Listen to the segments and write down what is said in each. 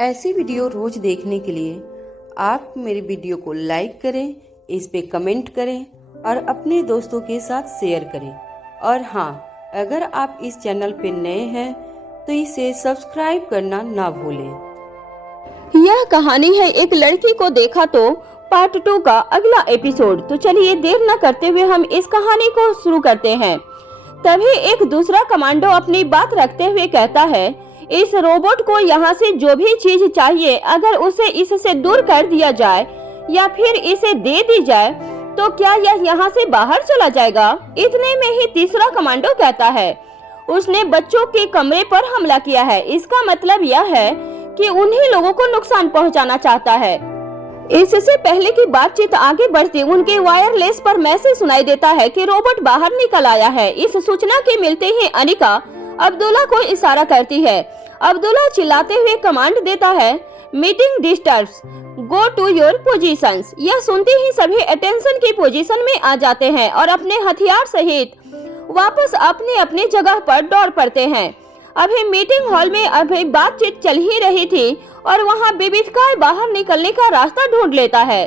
ऐसी वीडियो रोज देखने के लिए आप मेरे वीडियो को लाइक करें, इस पे कमेंट करें और अपने दोस्तों के साथ शेयर करें। और हाँ, अगर आप इस चैनल पे नए हैं तो इसे सब्सक्राइब करना ना भूलें। यह कहानी है एक लड़की को देखा तो पार्ट 2 का अगला एपिसोड। तो चलिए देर न करते हुए हम इस कहानी को शुरू करते हैं। तभी एक दूसरा कमांडो अपनी बात रखते हुए कहता है, इस रोबोट को यहाँ से जो भी चीज चाहिए अगर उसे इससे दूर कर दिया जाए या फिर इसे दे दी जाए तो क्या यह यहाँ से बाहर चला जाएगा। इतने में ही तीसरा कमांडो कहता है, उसने बच्चों के कमरे पर हमला किया है। इसका मतलब यह है कि उन्हीं लोगों को नुकसान पहुंचाना चाहता है। इससे पहले की बातचीत आगे बढ़ती उनके वायरलेस पर मैसेज सुनाई देता है कि रोबोट बाहर निकल आया है। इस सूचना के मिलते ही अनिका अब्दुल्ला को इशारा करती है। अब्दुल्ला चिल्लाते हुए कमांड देता है, meeting disturbs, go to your positions. यह सुनते ही सभी अटेंशन की पोजीशन में आ जाते हैं और अपने हथियार सहित वापस अपनी अपनी जगह पर दौड़ पड़ते हैं। अभी मीटिंग हॉल में अभी बातचीत चल ही रही थी और वहां बिबिटकॉय बाहर निकलने का रास्ता ढूंढ लेता है।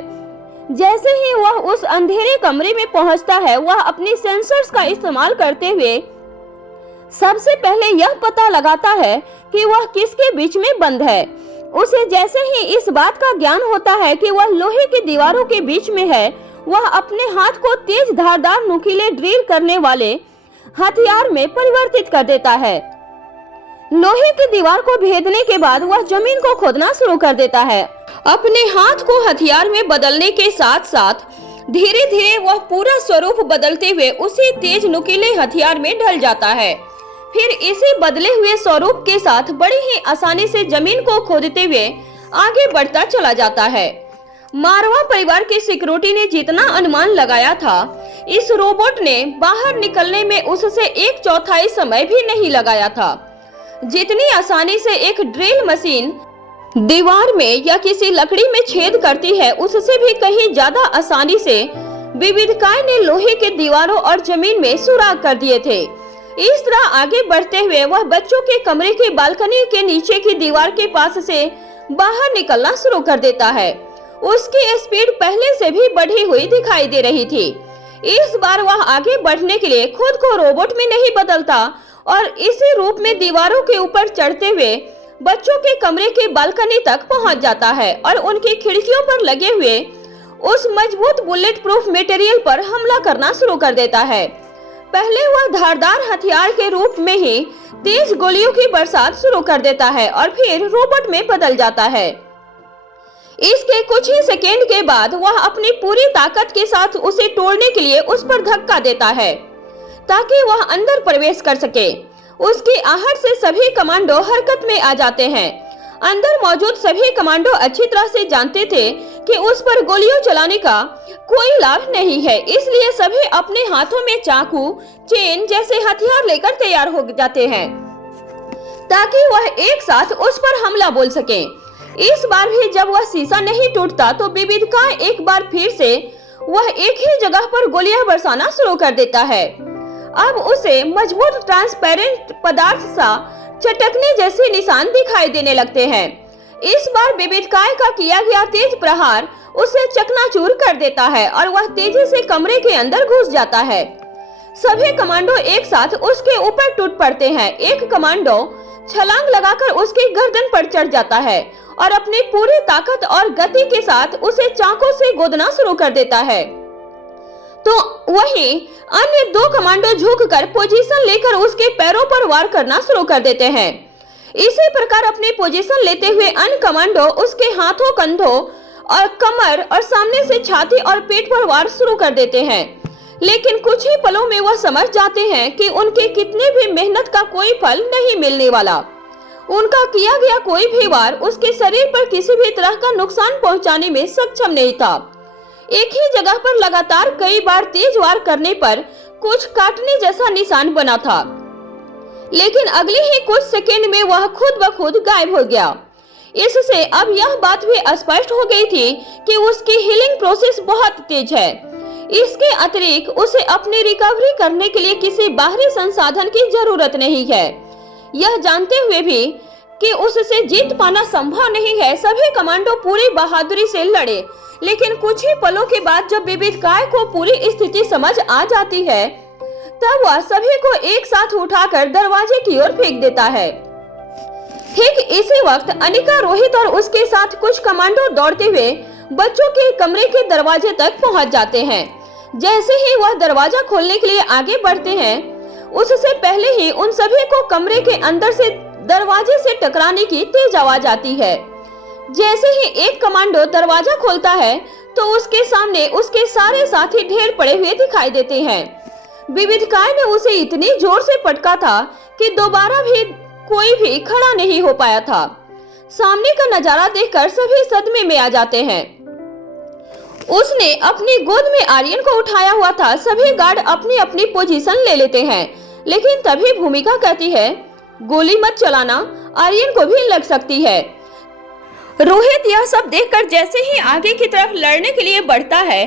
जैसे ही वह उस अंधेरे कमरे में पहुंचता है, वह अपनी सेंसर्स का इस्तेमाल करते हुए सबसे पहले यह पता लगाता है कि वह किसके बीच में बंद है। उसे जैसे ही इस बात का ज्ञान होता है कि वह लोहे की दीवारों के बीच में है, वह अपने हाथ को तेज धारदार नुकीले ड्रिल करने वाले हथियार में परिवर्तित कर देता है। लोहे की दीवार को भेदने के बाद वह जमीन को खोदना शुरू कर देता है। अपने हाथ को हथियार में बदलने के साथ साथ धीरे धीरे वह पूरा स्वरूप बदलते हुए उसी तेज नुकीले हथियार में ढल जाता है। फिर इसी बदले हुए स्वरूप के साथ बड़ी ही आसानी से जमीन को खोदते हुए आगे बढ़ता चला जाता है। मारवा परिवार की सिक्योरिटी ने जितना अनुमान लगाया था, इस रोबोट ने बाहर निकलने में उससे 1/4 समय भी नहीं लगाया था। जितनी आसानी से एक ड्रिल मशीन दीवार में या किसी लकड़ी में छेद करती है, उससे भी कहीं ज्यादा आसानी से बिबिटकॉय ने लोहे के दीवारों और जमीन में सुराख कर दिए थे। इस तरह आगे बढ़ते हुए वह बच्चों के कमरे की बालकनी के नीचे की दीवार के पास से बाहर निकलना शुरू कर देता है। उसकी स्पीड पहले से भी बढ़ी हुई दिखाई दे रही थी। इस बार वह आगे बढ़ने के लिए खुद को रोबोट में नहीं बदलता और इसी रूप में दीवारों के ऊपर चढ़ते हुए बच्चों के कमरे के बालकनी तक पहुंच जाता है और उनकी खिड़कियों पर लगे हुए उस मजबूत बुलेट प्रूफ मटेरियल पर हमला करना शुरू कर देता है। पहले वह धारदार हथियार के रूप में ही तेज गोलियों की बरसात शुरू कर देता है और फिर रोबोट में बदल जाता है। इसके कुछ ही सेकेंड के बाद वह अपनी पूरी ताकत के साथ उसे तोड़ने के लिए उस पर धक्का देता है ताकि वह अंदर प्रवेश कर सके। उसकी आहट से सभी कमांडो हरकत में आ जाते हैं। अंदर मौजूद सभी कमांडो अच्छी तरह से जानते थे कि उस पर गोलियों चलाने का कोई लाभ नहीं है, इसलिए सभी अपने हाथों में चाकू, चेन जैसे हथियार लेकर तैयार हो जाते हैं ताकि वह एक साथ उस पर हमला बोल सके। इस बार भी जब वह शीशा नहीं टूटता तो बिबिटकॉय एक बार फिर से वह एक ही जगह पर गोलियां बरसाना शुरू कर देता है। अब उसे मजबूत ट्रांसपेरेंट पदार्थ सा चटकने जैसे निशान दिखाई देने लगते हैं। इस बार बिबिटकॉय का किया गया तेज प्रहार उसे चकनाचूर कर देता है और वह तेजी से कमरे के अंदर घुस जाता है। सभी कमांडो एक साथ उसके ऊपर टूट पड़ते हैं। एक कमांडो छलांग लगाकर उसकी गर्दन पर चढ़ जाता है और अपनी पूरी ताकत और गति के साथ उसे चाकू से गोदना शुरू कर देता है। तो वहीं अन्य 2 कमांडो झुककर पोजीशन लेकर उसके पैरों पर वार करना शुरू कर देते हैं। इसी प्रकार अपनी पोजीशन लेते हुए अन्य कमांडो उसके हाथों, कंधों और कमर और सामने से छाती और पेट पर वार शुरू कर देते हैं। लेकिन कुछ ही पलों में वह समझ जाते हैं कि उनके कितने भी मेहनत का कोई फल नहीं मिलने वाला। उनका किया गया कोई भी वार उसके शरीर पर किसी भी तरह का नुकसान पहुंचाने में सक्षम नहीं था। एक ही जगह पर लगातार कई बार तेज वार करने पर कुछ काटने जैसा निशान बना था, लेकिन अगले ही कुछ सेकंड में वह खुद ब खुद गायब हो गया। इससे अब यह बात भी स्पष्ट हो गई थी कि उसकी हीलिंग प्रोसेस बहुत तेज है। इसके अतिरिक्त उसे अपनी रिकवरी करने के लिए किसी बाहरी संसाधन की जरूरत नहीं है। यह जानते हुए भी कि उससे जीत पाना संभव नहीं है। सभी कमांडो पूरी बहादुरी से लड़े, लेकिन कुछ ही पलों के बाद जब विविधकाय को पूरी स्थिति समझ आ जाती है, तब वह सभी को एक साथ उठाकर दरवाजे की ओर फेंक देता है। ठीक इसी वक्त अनिका, रोहित और उसके साथ कुछ कमांडो दौड़ते हुए बच्चों के कमरे के दरवाजे तक पहुंच जाते हैं। जैसे ही वह दरवाजा खोलने के लिए आगे बढ़ते हैं, उससे पहले ही उन सभी को कमरे के अंदर से दरवाजे से टकराने की तेज आवाज आती है। जैसे ही एक कमांडो दरवाजा खोलता है तो उसके सामने उसके सारे साथी ढेर पड़े हुए दिखाई देते हैं। विविधकाय ने उसे इतनी जोर से पटका था कि दोबारा भी कोई भी खड़ा नहीं हो पाया था। सामने का नजारा देखकर सभी सदमे में आ जाते हैं। उसने अपनी गोद में आर्यन को उठाया हुआ था। सभी गार्ड अपनी अपनी पोजीशन ले लेते हैं, लेकिन तभी भूमिका कहती है, गोली मत चलाना, आर्यन को भी लग सकती है। रोहित यह सब देखकर जैसे ही आगे की तरफ लड़ने के लिए बढ़ता है,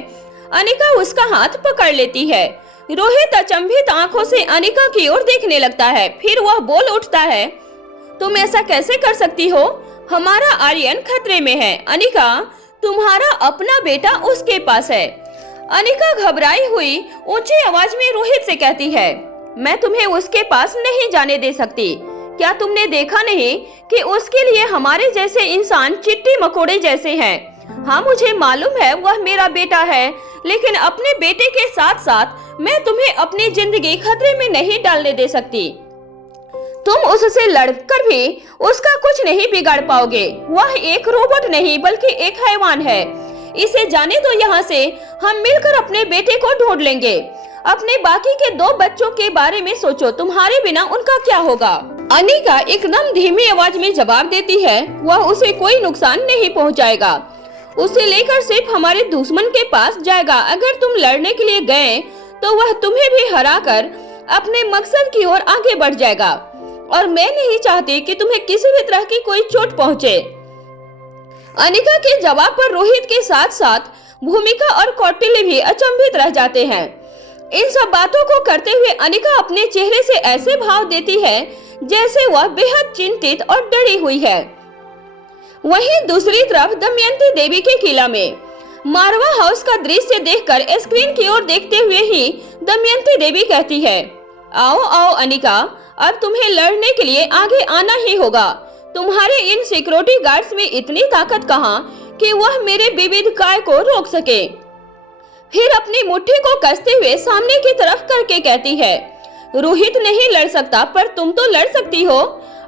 अनिका उसका हाथ पकड़ लेती है। रोहित अचंभित आंखों से अनिका की ओर देखने लगता है। फिर वह बोल उठता है, तुम ऐसा कैसे कर सकती हो? हमारा आर्यन खतरे में है। अनिका, तुम्हारा अपना बेटा उसके पास है। अनिका घबराई हुई ऊंची आवाज में रोहित से कहती है, मैं तुम्हें उसके पास नहीं जाने दे सकती। क्या तुमने देखा नहीं कि उसके लिए हमारे जैसे इंसान चिट्टी मकोड़े जैसे हैं? हाँ, मुझे मालूम है वह मेरा बेटा है, लेकिन अपने बेटे के साथ साथ मैं तुम्हें अपनी जिंदगी खतरे में नहीं डालने दे सकती। तुम उससे लड़कर भी उसका कुछ नहीं बिगाड़ पाओगे। वह एक रोबोट नहीं बल्कि एक हैवान है। इसे जाने दो यहाँ से, हम मिलकर अपने बेटे को ढूंढ लेंगे। अपने बाकी के 2 बच्चों के बारे में सोचो, तुम्हारे बिना उनका क्या होगा? अनिका एकदम धीमी आवाज में जवाब देती है, वह उसे कोई नुकसान नहीं पहुंचाएगा। उसे लेकर सिर्फ हमारे दुश्मन के पास जाएगा। अगर तुम लड़ने के लिए गए तो वह तुम्हें भी हराकर अपने मकसद की ओर आगे बढ़ जाएगा, और मैं नहीं चाहती कि तुम्हें किसी भी तरह की कोई चोट पहुंचे। अनिका के जवाब पर रोहित के साथ साथ भूमिका और कौटिल्य भी अचंभित रह जाते हैं। इन सब बातों को करते हुए अनिका अपने चेहरे से ऐसे भाव देती है जैसे वह बेहद चिंतित और डरी हुई है। वहीं दूसरी तरफ दमयंती देवी के किला में मारवा हाउस का दृश्य देखकर स्क्रीन की ओर देखते हुए ही दमयंती देवी कहती है, आओ आओ अनिका, अब तुम्हें लड़ने के लिए आगे आना ही होगा। तुम्हारे इन सिक्योरिटी गार्ड्स में इतनी ताकत कहाँ कि वह मेरे विविधकाय को रोक सके। फिर अपनी मुट्ठी को कसते हुए सामने की तरफ करके कहती है, रोहित नहीं लड़ सकता, पर तुम तो लड़ सकती हो।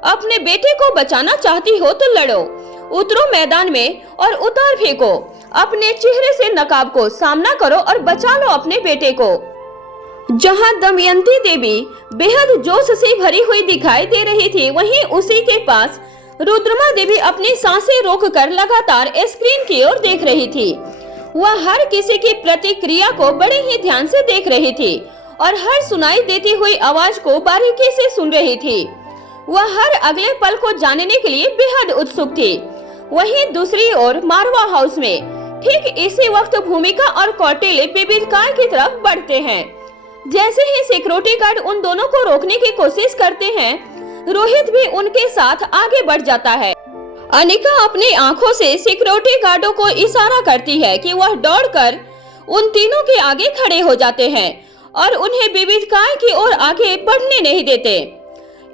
अपने बेटे को बचाना चाहती हो तो लड़ो। उतरो मैदान में और उतार फेंको अपने चेहरे से नकाब को, सामना करो और बचा लो अपने बेटे को। जहां दमयंती देवी बेहद जोश से भरी हुई दिखाई दे रही थी, वहीं उसी के पास रुद्रमा देवी अपनी सांसें रोककर लगातार स्क्रीन की ओर देख रही थी। वह हर किसी की प्रतिक्रिया को बड़े ही ध्यान से देख रही थी और हर सुनाई देती हुई आवाज को बारीकी से सुन रही थी। वह हर अगले पल को जानने के लिए बेहद उत्सुक थी। वहीं दूसरी ओर मारवा हाउस में ठीक इसी वक्त भूमिका और कौटिल्य विविधकाय की तरफ बढ़ते हैं। जैसे ही सिक्योरिटी गार्ड उन दोनों को रोकने की कोशिश करते हैं, रोहित भी उनके साथ आगे बढ़ जाता है। अनिका अपनी आंखों से सिक्योरिटी गार्डों को इशारा करती है कि वह दौड़कर उन तीनों के आगे खड़े हो जाते हैं और उन्हें विविधकाय की ओर आगे बढ़ने नहीं देते।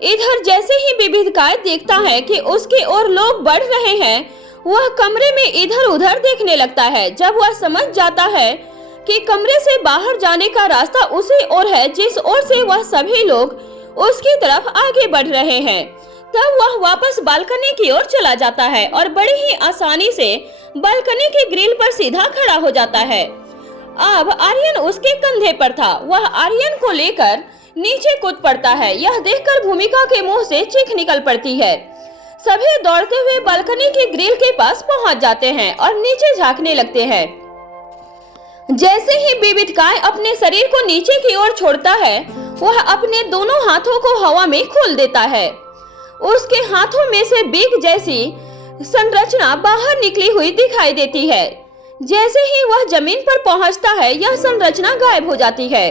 इधर जैसे ही विविधकाय देखता है कि उसकी ओर लोग बढ़ रहे हैं, वह कमरे में इधर उधर देखने लगता है। जब वह समझ जाता है कि कमरे से बाहर जाने का रास्ता उसी ओर है जिस ओर से वह सभी लोग उसकी तरफ आगे बढ़ रहे हैं, तब वह वापस बालकनी की ओर चला जाता है और बड़ी ही आसानी से बालकनी की ग्रिल पर सीधा खड़ा हो जाता है। अब आर्यन उसके कंधे पर था। वह आर्यन को लेकर नीचे कूद पड़ता है। यह देखकर भूमिका के मुंह से चीख निकल पड़ती है। सभी दौड़ते हुए बालकनी की ग्रिल के पास पहुंच जाते हैं और नीचे झांकने लगते हैं। जैसे ही विविधकाय अपने शरीर को नीचे की ओर छोड़ता है, वह अपने दोनों हाथों को हवा में खोल देता है। उसके हाथों में से बीक जैसी संरचना बाहर निकली हुई दिखाई देती है। जैसे ही वह जमीन पर पहुंचता है, यह संरचना गायब हो जाती है।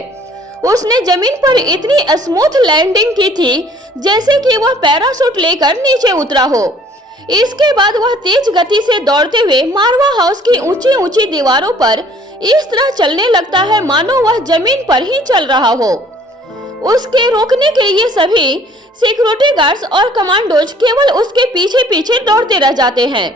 उसने जमीन पर इतनी स्मूथ लैंडिंग की थी जैसे कि वह पैराशूट लेकर नीचे उतरा हो। इसके बाद वह तेज गति से दौड़ते हुए मारवा हाउस की ऊंची ऊंची दीवारों पर इस तरह चलने लगता है मानो वह जमीन पर ही चल रहा हो। उसके रोकने के लिए सभी सिक्योरिटी गार्ड्स और कमांडोज केवल उसके पीछे पीछे दौड़ते रह जाते हैं।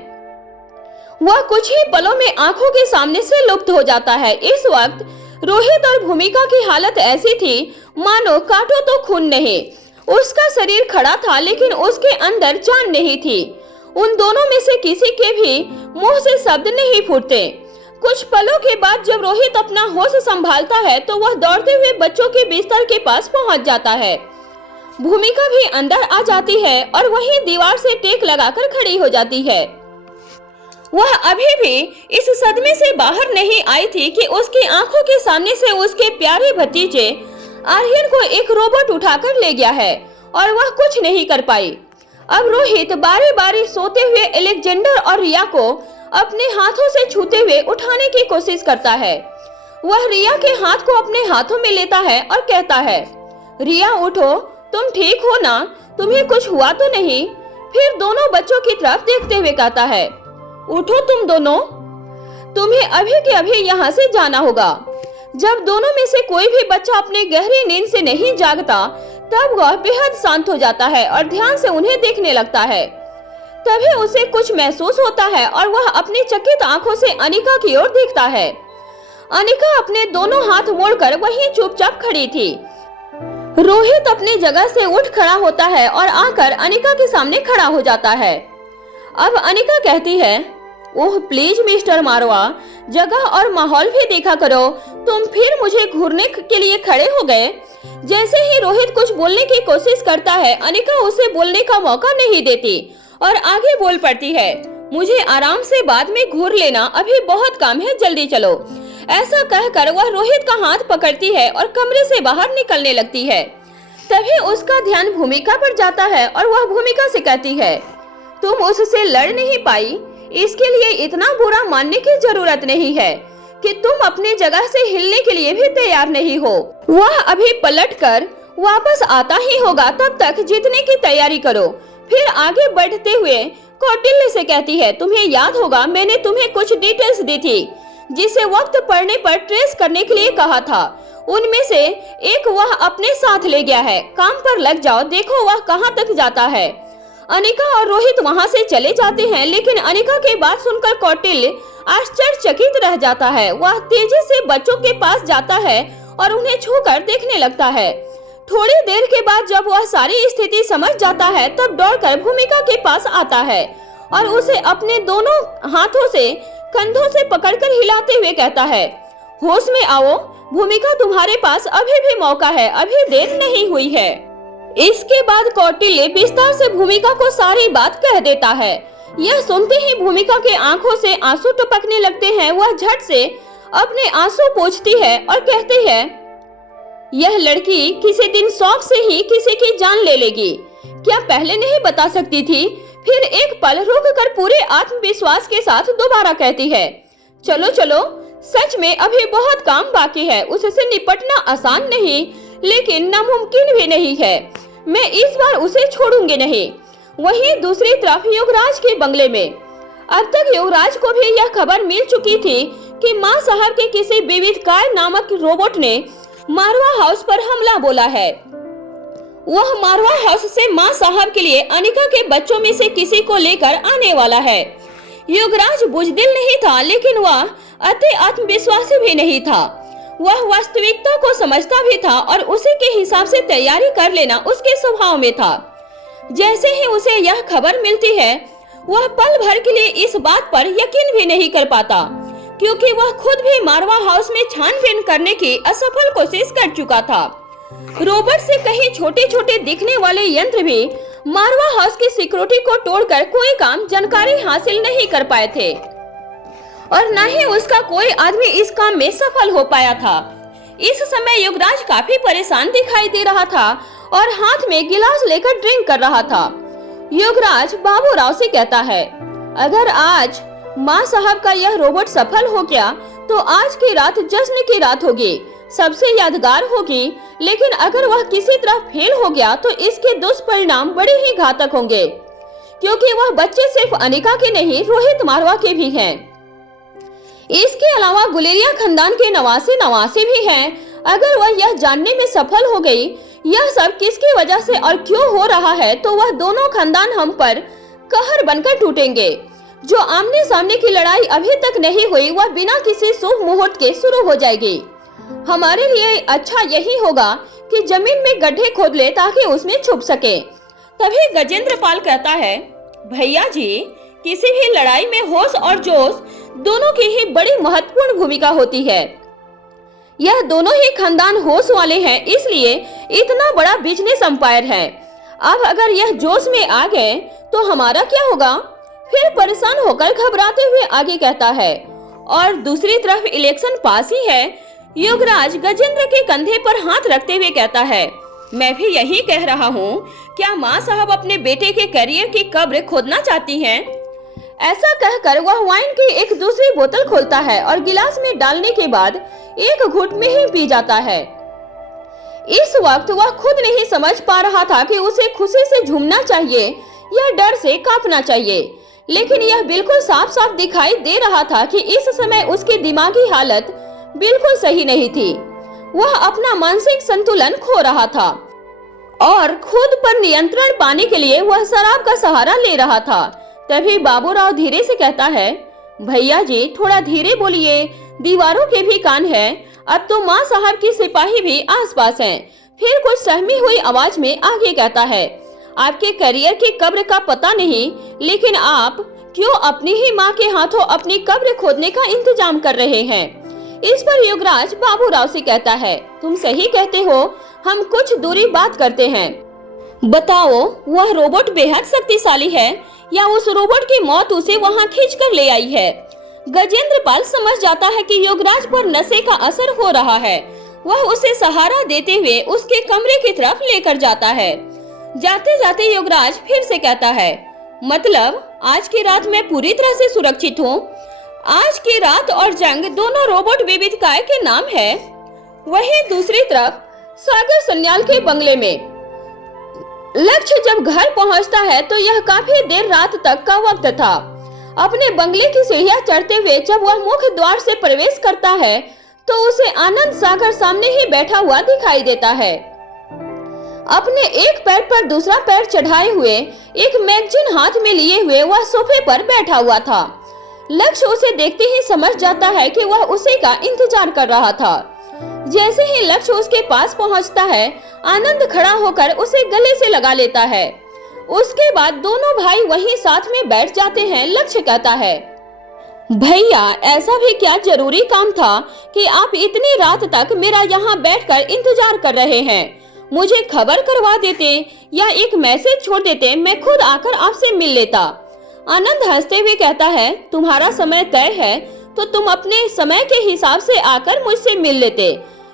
वह कुछ ही पलों में आंखों के सामने से लुप्त हो जाता है। इस वक्त रोहित और भूमिका की हालत ऐसी थी मानो काटो तो खून नहीं। उसका शरीर खड़ा था लेकिन उसके अंदर जान नहीं थी। उन दोनों में से किसी के भी मुंह से शब्द नहीं फूटते। कुछ पलों के बाद जब रोहित अपना होश संभालता है तो वह दौड़ते हुए बच्चों के बिस्तर के पास पहुंच जाता है। भूमिका भी अंदर आ जाती है और वहीं दीवार से टेक लगाकर खड़ी हो जाती है। वह अभी भी इस सदमे से बाहर नहीं आई थी कि उसकी आंखों के सामने से उसके प्यारे भतीजे आर्यन को एक रोबोट उठाकर ले गया है और वह कुछ नहीं कर पाई। अब रोहित बारी बारी सोते हुए एलेक्जेंडर और रिया को अपने हाथों से छूते हुए उठाने की कोशिश करता है। वह रिया के हाथ को अपने हाथों में लेता है और कहता है, रिया उठो, तुम ठीक हो ना, तुम्हें कुछ हुआ तो नहीं। फिर दोनों बच्चों की तरफ देखते हुए कहता है, उठो तुम दोनों, तुम्हें अभी के अभी यहाँ से जाना होगा। जब दोनों में से कोई भी बच्चा अपने गहरी नींद से नहीं जागता तब वह बेहद शांत हो जाता है और ध्यान से उन्हें देखने लगता है। तभी उसे कुछ महसूस होता है और वह अपनी चकित आंखों से अनिका की ओर देखता है। अनिका अपने दोनों हाथ मोड़कर वहीं चुपचाप खड़ी थी। रोहित अपनी जगह से उठ खड़ा होता है और आकर अनिका के सामने खड़ा हो जाता है। अब अनिका कहती है, ओह प्लीज मिस्टर मारवा, जगह और माहौल भी देखा करो, तुम फिर मुझे घूरने के लिए खड़े हो गए। जैसे ही रोहित कुछ बोलने की कोशिश करता है अनिका उसे बोलने का मौका नहीं देती और आगे बोल पड़ती है, मुझे आराम से बाद में घूर लेना, अभी बहुत काम है, जल्दी चलो। ऐसा कहकर वह रोहित का हाथ पकड़ती है और कमरे से बाहर निकलने लगती है। तभी उसका ध्यान भूमिका पर जाता है और वह भूमिका से कहती है, तुम उससे लड़ नहीं पाई, इसके लिए इतना बुरा मानने की जरूरत नहीं है कि तुम अपनी जगह से हिलने के लिए भी तैयार नहीं हो। वह अभी पलटकर वापस आता ही होगा, तब तक जीतने की तैयारी करो। फिर आगे बढ़ते हुए कौटिल्य से कहती है, तुम्हें याद होगा मैंने तुम्हें कुछ डिटेल्स दी थी जिसे वक्त पड़ने पर ट्रेस करने के लिए कहा था। उनमें से एक वह अपने साथ ले गया है। काम पर लग जाओ, देखो वह कहाँ तक जाता है। अनिका और रोहित वहां से चले जाते हैं लेकिन अनिका की बात सुनकर कौटिल्य आश्चर्यचकित रह जाता है। वह तेजी से बच्चों के पास जाता है और उन्हें छूकर देखने लगता है। थोड़ी देर के बाद जब वह सारी स्थिति समझ जाता है तब दौड़कर भूमिका के पास आता है और उसे अपने दोनों हाथों से कंधों से पकड़कर हिलाते हुए कहता है, होश में आओ, भूमिका तुम्हारे पास अभी भी मौका है, अभी देर नहीं हुई है। इसके बाद कौटिल्य विस्तार से भूमिका को सारी बात कह देता है। यह सुनते ही भूमिका के आंखों से आंसू टपकने लगते हैं। वह झट से अपने आंसू पोंछती है और कहती है, यह लड़की किसी दिन शौक से ही किसी की जान ले लेगी, क्या पहले नहीं बता सकती थी? फिर एक पल रुक कर पूरे आत्मविश्वास के साथ दोबारा कहती है, चलो चलो, सच में अभी बहुत काम बाकी है, उससे निपटना आसान नहीं लेकिन नामुमकिन भी नहीं है। मैं इस बार उसे छोड़ूंगी नहीं। वहीं दूसरी तरफ युवराज के बंगले में अब तक युवराज को भी यह खबर मिल चुकी थी कि माँ साहब के किसी विविधकार नामक रोबोट ने मारवा हाउस पर हमला बोला है। वह मारवा हाउस से माँ साहब के लिए अनिका के बच्चों में से किसी को लेकर आने वाला है। युवराज बुजदिल नहीं था लेकिन वह अति आत्मविश्वासी भी नहीं था। वह वास्तविकता को समझता भी था और उसी के हिसाब से तैयारी कर लेना उसके स्वभाव में था। जैसे ही उसे यह खबर मिलती है वह पल भर के लिए इस बात पर यकीन भी नहीं कर पाता, क्योंकि वह खुद भी मारवा हाउस में छानबीन करने की असफल कोशिश कर चुका था। रोबोट से कहीं छोटे छोटे दिखने वाले यंत्र भी मारवा हाउस की सिक्योरिटी को तोड़कर कोई काम जानकारी हासिल नहीं कर पाए थे और न ही उसका कोई आदमी इस काम में सफल हो पाया था। इस समय युवराज काफी परेशान दिखाई दे रहा था और हाथ में गिलास लेकर ड्रिंक कर रहा था। युवराज बाबू राव से कहता है, अगर आज माँ साहब का यह रोबोट सफल हो गया तो आज की रात जश्न की रात होगी। सबसे यादगार होगी, लेकिन अगर वह किसी तरह फेल हो गया तो इसके दुष्परिणाम बड़े ही घातक होंगे, क्योंकि वह बच्चे सिर्फ अनिका के नहीं, रोहित मारवा के भी हैं। इसके अलावा गुलेरिया खानदान के नवासे भी हैं। अगर वह यह जानने में सफल हो गई यह सब किसकी वजह से और क्यों हो रहा है, तो वह दोनों खानदान हम पर कहर बनकर टूटेंगे। जो आमने सामने की लड़ाई अभी तक नहीं हुई वह बिना किसी शुभ मुहूर्त के शुरू हो जाएगी। हमारे लिए अच्छा यही होगा कि जमीन में गड्ढे खोद ले ताकि उसमें छुप सके। तभी गजेंद्र पाल कहता है, भैया जी, किसी भी लड़ाई में होश और जोश दोनों की ही बड़ी महत्वपूर्ण भूमिका होती है। यह दोनों ही खानदान होश वाले हैं, इसलिए इतना बड़ा बिजनेस एम्पायर है। अब अगर यह जोश में आ गए तो हमारा क्या होगा? फिर परेशान होकर घबराते हुए आगे कहता है, और दूसरी तरफ इलेक्शन पास ही है। योगराज गजेंद्र के कंधे पर हाथ रखते हुए कहता है, मैं भी यही कह रहा हूँ, क्या माँ साहब अपने बेटे के करियर की कब्र खोदना चाहती हैं? ऐसा कहकर वह वाइन की एक दूसरी बोतल खोलता है और गिलास में डालने के बाद एक घूंट में ही पी जाता है। इस वक्त वह खुद नहीं समझ पा रहा था कि उसे खुशी से झूमना चाहिए या डर से कांपना चाहिए, लेकिन यह बिल्कुल साफ साफ दिखाई दे रहा था कि इस समय उसकी दिमागी हालत बिल्कुल सही नहीं थी। वह अपना मानसिक संतुलन खो रहा था और खुद पर नियंत्रण पाने के लिए वह शराब का सहारा ले रहा था। तभी बाबूराव धीरे से कहता है, भैया जी थोड़ा धीरे बोलिए, दीवारों के भी कान हैं। अब तो माँ साहब की सिपाही भी आसपास हैं। फिर कुछ सहमी हुई आवाज में आगे कहता है, आपके करियर की कब्र का पता नहीं, लेकिन आप क्यों अपनी ही माँ के हाथों अपनी कब्र खोदने का इंतजाम कर रहे हैं? इस पर युवराज बाबूराव से कहता है, तुम सही कहते हो, हम कुछ दूरी बात करते हैं। बताओ, वह रोबोट बेहद शक्तिशाली है या उस रोबोट की मौत उसे वहां खींचकर ले आई है? गजेंद्र पाल समझ जाता है कि योगराज पर नशे का असर हो रहा है। वह उसे सहारा देते हुए उसके कमरे की तरफ लेकर जाता है। जाते जाते योगराज फिर से कहता है, मतलब आज की रात मैं पूरी तरह से सुरक्षित हूँ? आज की रात और जंग दोनों रोबोट विविधकाय के नाम है। वहीं दूसरी तरफ सागर सन्याल के बंगले में लक्ष्य जब घर पहुंचता है तो यह काफी देर रात तक का वक्त था। अपने बंगले की सीढ़ियां चढ़ते हुए जब वह मुख्य द्वार से प्रवेश करता है तो उसे आनंद सागर सामने ही बैठा हुआ दिखाई देता है। अपने एक पैर पर दूसरा पैर चढ़ाए हुए, एक मैगजीन हाथ में लिए हुए वह सोफे पर बैठा हुआ था। लक्ष्य उसे देखते ही समझ जाता है कि वह उसी का इंतजार कर रहा था। जैसे ही लक्ष्य उसके पास पहुंचता है, आनंद खड़ा होकर उसे गले से लगा लेता है। उसके बाद दोनों भाई वहीं साथ में बैठ जाते हैं। लक्ष्य कहता है, भैया ऐसा भी क्या जरूरी काम था कि आप इतनी रात तक मेरा यहाँ बैठकर इंतजार कर रहे हैं? मुझे खबर करवा देते या एक मैसेज छोड़ देते, मैं खुद आकर आपसे मिल लेता। आनंद हंसते हुए कहता है, तुम्हारा समय तय है तो तुम अपने समय के हिसाब से आकर मुझसे मिल लेते,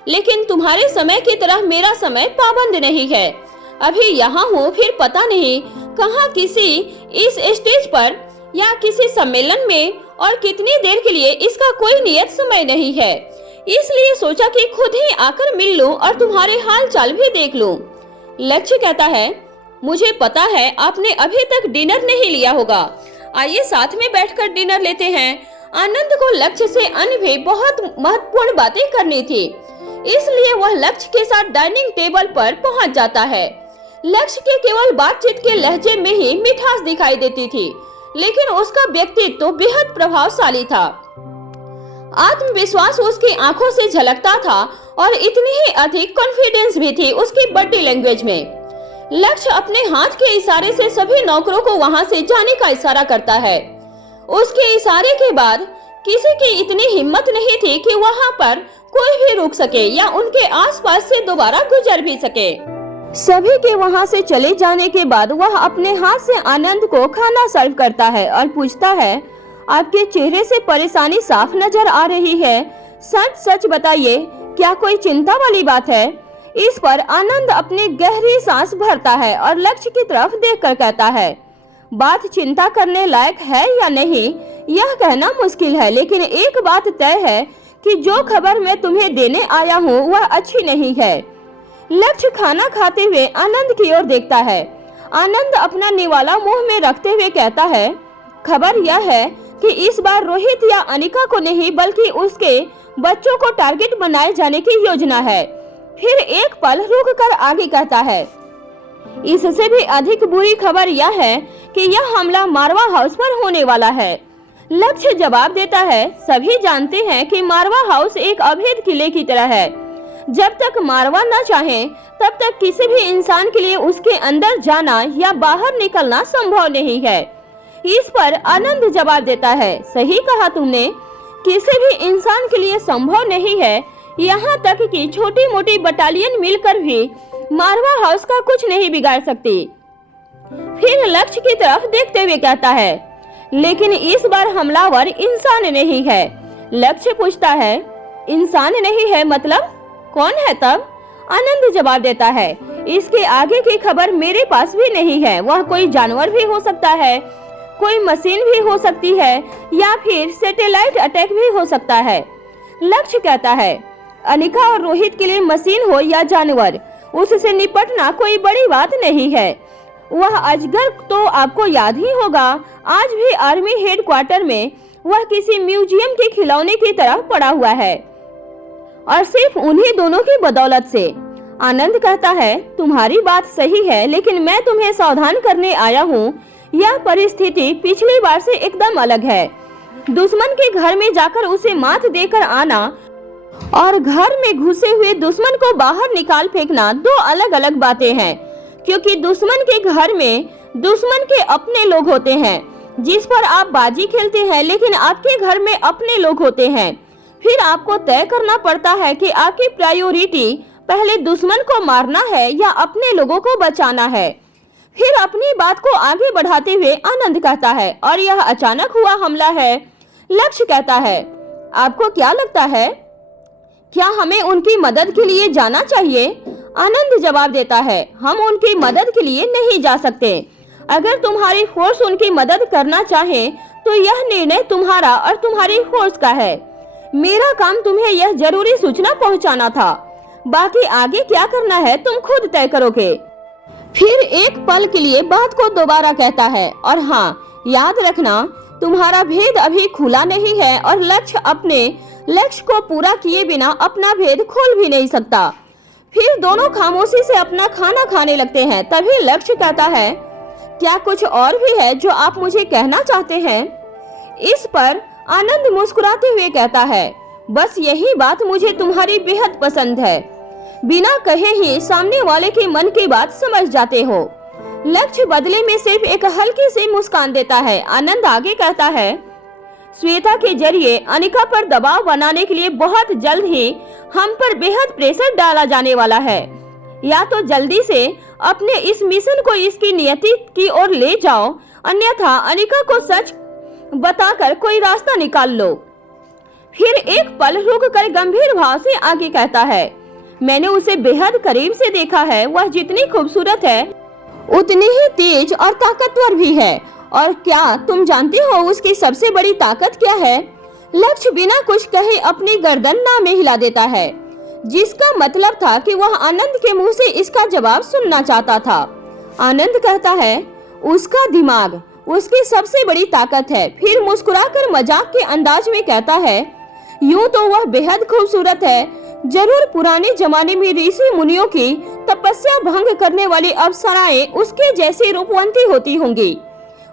लेकिन तुम्हारे समय की तरह मेरा समय पाबंद नहीं है। अभी यहाँ हूँ, फिर पता नहीं कहाँ, किसी इस स्टेज पर या किसी सम्मेलन में, और कितनी देर के लिए इसका कोई नियत समय नहीं है। इसलिए सोचा कि खुद ही आकर मिल लूं और तुम्हारे हाल चाल भी देख लूं। लक्ष्य कहता है, मुझे पता है आपने अभी तक डिनर नहीं लिया होगा, आइए साथ में बैठकर डिनर लेते हैं। आनंद को लक्ष्य से अन्य भी बहुत महत्वपूर्ण बातें करनी थी, इसलिए वह लक्ष्य के साथ डाइनिंग टेबल पर पहुंच जाता है। लक्ष्य के केवल बातचीत के लहजे में ही मिठास दिखाई देती थी, लेकिन उसका व्यक्तित्व तो बेहद प्रभावशाली था। आत्मविश्वास उसकी आंखों से झलकता था और इतनी ही अधिक कॉन्फिडेंस भी थी उसकी बॉडी लैंग्वेज में। लक्ष्य अपने हाथ के इशारे से सभी नौकरों को वहां से जाने का इशारा करता है। उसके इशारे के बाद किसी की इतनी हिम्मत नहीं थी कि वहां पर कोई भी रुक सके या उनके आसपास से दोबारा गुजर भी सके। सभी के वहां से चले जाने के बाद वह अपने हाथ से आनंद को खाना सर्व करता है और पूछता है, आपके चेहरे से परेशानी साफ नजर आ रही है, सच सच बताइए, क्या कोई चिंता वाली बात है? इस पर आनंद अपनी गहरी सांस भरता है और लक्ष्य की तरफ देखकर कहता है, बात चिंता करने लायक है या नहीं यह कहना मुश्किल है, लेकिन एक बात तय है कि जो खबर मैं तुम्हें देने आया हूँ वह अच्छी नहीं है। लक्ष्य खाना खाते हुए आनंद की ओर देखता है। आनंद अपना निवाला मुंह में रखते हुए कहता है, खबर यह है कि इस बार रोहित या अनिका को नहीं बल्कि उसके बच्चों को टारगेट बनाए जाने की योजना है। फिर एक पल रुक कर आगे कहता है, इससे भी अधिक बुरी खबर यह है कि यह हमला मारवा हाउस पर होने वाला है। लक्ष्य जवाब देता है, सभी जानते हैं कि मारवा हाउस एक अभेद किले की तरह है। जब तक मारवा न चाहे तब तक किसी भी इंसान के लिए उसके अंदर जाना या बाहर निकलना संभव नहीं है। इस पर आनंद जवाब देता है, सही कहा तुमने, किसी भी इंसान के लिए संभव नहीं है। यहाँ तक कि छोटी मोटी बटालियन मिलकर भी मारवा हाउस का कुछ नहीं बिगाड़ सकती। फिर लक्ष्य की तरफ देखते हुए कहता है, लेकिन इस बार हमलावर इंसान नहीं है। लक्ष्य पूछता है, इंसान नहीं है मतलब कौन है तब? आनंद जवाब देता है, इसके आगे की खबर मेरे पास भी नहीं है। वह कोई जानवर भी हो सकता है, कोई मशीन भी हो सकती है या फिर सैटेलाइट अटैक भी हो सकता है। लक्ष्य कहता है, अनिका और रोहित के लिए मशीन हो या जानवर, उससे निपटना कोई बड़ी बात नहीं है। वह अजगर तो आपको याद ही होगा, आज भी आर्मी हेडक्वार्टर में वह किसी म्यूजियम के खिलौने की तरह पड़ा हुआ है और सिर्फ उन्हीं दोनों की बदौलत से। आनंद कहता है, तुम्हारी बात सही है, लेकिन मैं तुम्हें सावधान करने आया हूँ। यह परिस्थिति पिछली बार से एकदम अलग है। दुश्मन के घर में जाकर उसे मात देकर आना और घर में घुसे हुए दुश्मन को बाहर निकाल फेंकना दो अलग अलग बातें हैं, क्योंकि दुश्मन के घर में दुश्मन के अपने लोग होते हैं जिस पर आप बाजी खेलते हैं, लेकिन आपके घर में अपने लोग होते हैं। फिर आपको तय करना पड़ता है कि आपकी प्रायोरिटी पहले दुश्मन को मारना है या अपने लोगों को बचाना है। फिर अपनी बात को आगे बढ़ाते हुए आनंद कहता है, और यह अचानक हुआ हमला है। लक्ष्य कहता है, आपको क्या लगता है, क्या हमें उनकी मदद के लिए जाना चाहिए? आनंद जवाब देता है, हम उनकी मदद के लिए नहीं जा सकते। अगर तुम्हारी फोर्स उनकी मदद करना चाहे तो यह निर्णय तुम्हारा और तुम्हारी फोर्स का है। मेरा काम तुम्हें यह जरूरी सूचना पहुंचाना था, बाकी आगे क्या करना है तुम खुद तय करोगे। फिर एक पल के लिए बात को दोबारा कहता है, और हाँ, याद रखना तुम्हारा भेद अभी खुला नहीं है और लक्ष्य अपने लक्ष्य को पूरा किए बिना अपना भेद खोल भी नहीं सकता। फिर दोनों खामोशी से अपना खाना खाने लगते हैं। तभी लक्ष्य कहता है, क्या कुछ और भी है जो आप मुझे कहना चाहते हैं? इस पर आनंद मुस्कुराते हुए कहता है, बस यही बात मुझे तुम्हारी बेहद पसंद है। बिना कहे ही सामने वाले के मन की बात समझ जाते हो। लक्ष्य बदले में सिर्फ एक हल्की सी मुस्कान देता है। आनंद आगे कहता है, श्वेता के जरिए अनिका पर दबाव बनाने के लिए बहुत जल्द ही हम पर बेहद प्रेशर डाला जाने वाला है। या तो जल्दी से अपने इस मिशन को इसकी नियति की ओर ले जाओ, अन्यथा अनिका को सच बताकर कोई रास्ता निकाल लो। फिर एक पल रुक कर गंभीर भाव से आगे कहता है, मैंने उसे बेहद करीब से देखा है। वह जितनी खूबसूरत है उतनी ही तेज और ताकतवर भी है। और क्या तुम जानते हो उसकी सबसे बड़ी ताकत क्या है? लक्ष्य बिना कुछ कहे अपनी गर्दन ना में हिला देता है, जिसका मतलब था कि वह आनंद के मुंह से इसका जवाब सुनना चाहता था। आनंद कहता है, उसका दिमाग उसकी सबसे बड़ी ताकत है। फिर मुस्कुराकर मजाक के अंदाज में कहता है, यूं तो वह बेहद खूबसूरत है, जरूर पुराने जमाने में ऋषि मुनियों की तपस्या भंग करने वाली अप्सराएं उसके जैसी रूपवंती होती होंगी।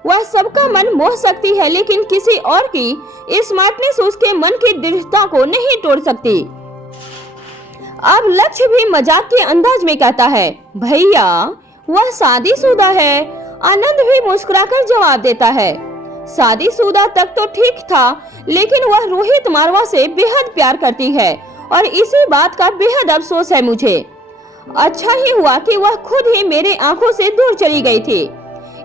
वह सबका मन मोह सकती है, लेकिन किसी और की स्मार्टनेस उसके मन की दृढ़ता को नहीं तोड़ सकती। अब लक्ष्य भी मजाक के अंदाज में कहता है, भैया वह शादीशुदा है। आनंद भी मुस्कुराकर जवाब देता है, शादीशुदा तक तो ठीक था, लेकिन वह रोहित मारवा से बेहद प्यार करती है और इसी बात का बेहद अफसोस है मुझे। अच्छा ही हुआ कि वह खुद ही मेरे आंखों से दूर चली गई थी।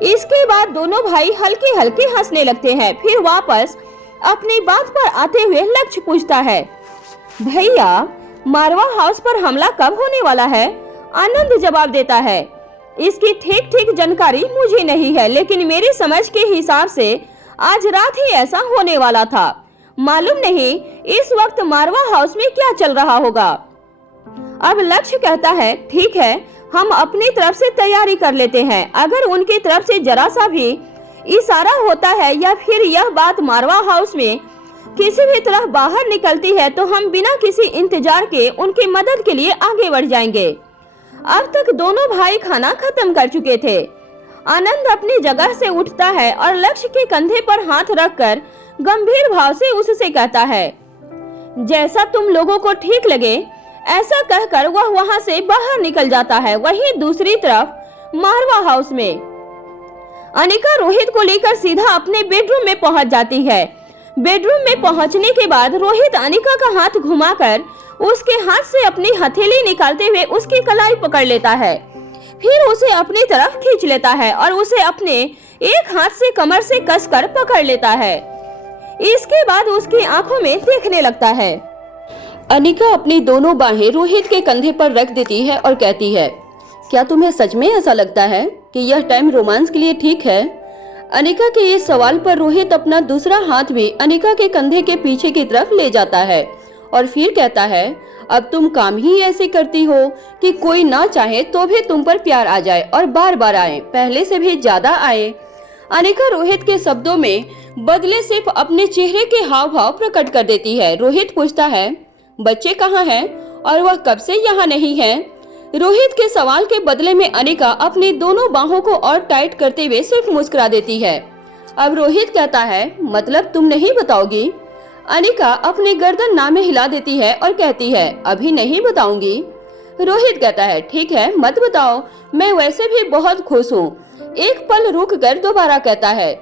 इसके बाद दोनों भाई हल्के हल्के हंसने लगते हैं। फिर वापस अपनी बात पर आते हुए लक्ष्य पूछता है, भैया मारवा हाउस पर हमला कब होने वाला है? आनंद जवाब देता है, इसकी ठीक ठीक जानकारी मुझे नहीं है, लेकिन मेरी समझ के हिसाब से आज रात ही ऐसा होने वाला था। मालूम नहीं इस वक्त मारवा हाउस में क्या चल रहा होगा। अब लक्ष्य कहता है ठीक है, हम अपनी तरफ से तैयारी कर लेते हैं। अगर उनकी तरफ से जरा सा भी इशारा होता है या फिर यह बात मारवा हाउस में किसी भी तरह बाहर निकलती है तो हम बिना किसी इंतजार के उनकी मदद के लिए आगे बढ़ जाएंगे। अब तक दोनों भाई खाना खत्म कर चुके थे। आनंद अपनी जगह से उठता है और लक्ष्य के कंधे पर हाथ रखकर गंभीर भाव से उससे कहता है, जैसा तुम लोगों को ठीक लगे। ऐसा कहकर वह वहां से बाहर निकल जाता है। वहीं दूसरी तरफ मारवा हाउस में अनिका रोहित को लेकर सीधा अपने बेडरूम में पहुंच जाती है। बेडरूम में पहुंचने के बाद रोहित अनिका का हाथ घुमाकर उसके हाथ से अपनी हथेली निकालते हुए उसकी कलाई पकड़ लेता है, फिर उसे अपनी तरफ खींच लेता है और उसे अपने एक हाथ से कमर से कसकर पकड़ लेता है। इसके बाद उसकी आंखों में देखने लगता है। अनिका अपनी दोनों बाहें रोहित के कंधे पर रख देती है और कहती है, क्या तुम्हें सच में ऐसा लगता है कि यह टाइम रोमांस के लिए ठीक है? अनिका के इस सवाल पर रोहित अपना दूसरा हाथ भी अनिका के कंधे के पीछे की तरफ ले जाता है और फिर कहता है, अब तुम काम ही ऐसे करती हो कि कोई ना चाहे तो भी तुम पर प्यार आ जाए और बार बार आए, पहले से भी ज्यादा आए। अनिका रोहित के शब्दों में बदले सिर्फ अपने चेहरे के हाव भाव प्रकट कर देती है। रोहित पूछता है, बच्चे कहाँ हैं और वह कब से यहाँ नहीं है? रोहित के सवाल के बदले में अनिका अपनी दोनों बाहों को और टाइट करते हुए सिर्फ मुस्कुरा देती है। अब रोहित कहता है, मतलब तुम नहीं बताओगी? अनिका अपनी गर्दन ना में हिला देती है और कहती है, अभी नहीं बताऊंगी। रोहित कहता है, ठीक है मत बताओ, मैं वैसे भी बहुत खुश हूँ। एक पल रुक कर दोबारा कहता है,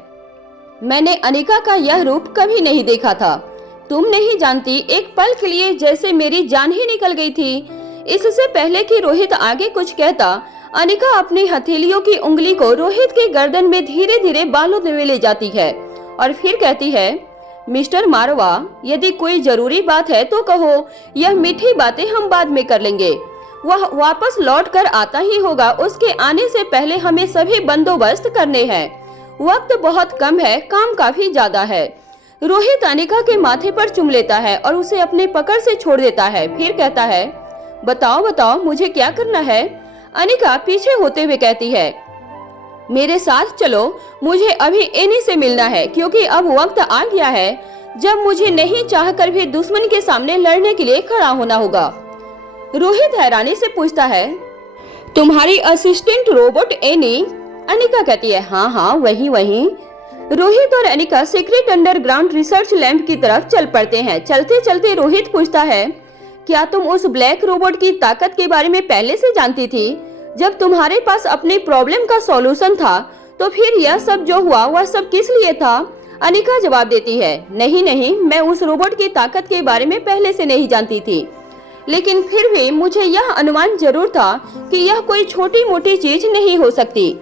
मैंने अनिका का यह रूप कभी नहीं देखा था। तुम नहीं जानती, एक पल के लिए जैसे मेरी जान ही निकल गई थी। इससे पहले कि रोहित आगे कुछ कहता, अनिका अपनी हथेलियों की उंगली को रोहित के गर्दन में धीरे धीरे बालों में ले जाती है और फिर कहती है, मिस्टर मारवा, यदि कोई जरूरी बात है तो कहो, यह मीठी बातें हम बाद में कर लेंगे। वह वापस लौट कर आता ही होगा, उसके आने से पहले हमें सभी बंदोबस्त करने हैं। वक्त बहुत कम है, काम काफी ज्यादा है। रोहित अनिका के माथे पर चुम लेता है और उसे अपने पकड़ से छोड़ देता है। फिर कहता है, बताओ बताओ मुझे क्या करना है? अनिका पीछे होते हुए कहती है, मेरे साथ चलो, मुझे अभी एनी से मिलना है, क्योंकि अब वक्त आ गया है जब मुझे नहीं चाहकर भी दुश्मन के सामने लड़ने के लिए खड़ा होना होगा। रोहित हैरानी से पूछता है, तुम्हारी असिस्टेंट रोबोट एनी? अनिका कहती है, हाँ हाँ वही वही। रोहित और Anika secret underground research lab की तरफ चल पड़ते हैं। चलते चलते रोहित पूछता है, क्या तुम उस ब्लैक रोबोट की ताकत के बारे में पहले से जानती थी? जब तुम्हारे पास अपनी प्रॉब्लम का सॉल्यूशन था तो फिर यह सब जो हुआ वह सब किस लिए था? अनिका जवाब देती है, नहीं नहीं, मैं उस रोबोट की ताकत के बारे में पहले से नहीं जानती थी, लेकिन फिर भी मुझे यह अनुमान जरूर था कि यह कोई छोटी मोटी चीज नहीं हो सकती।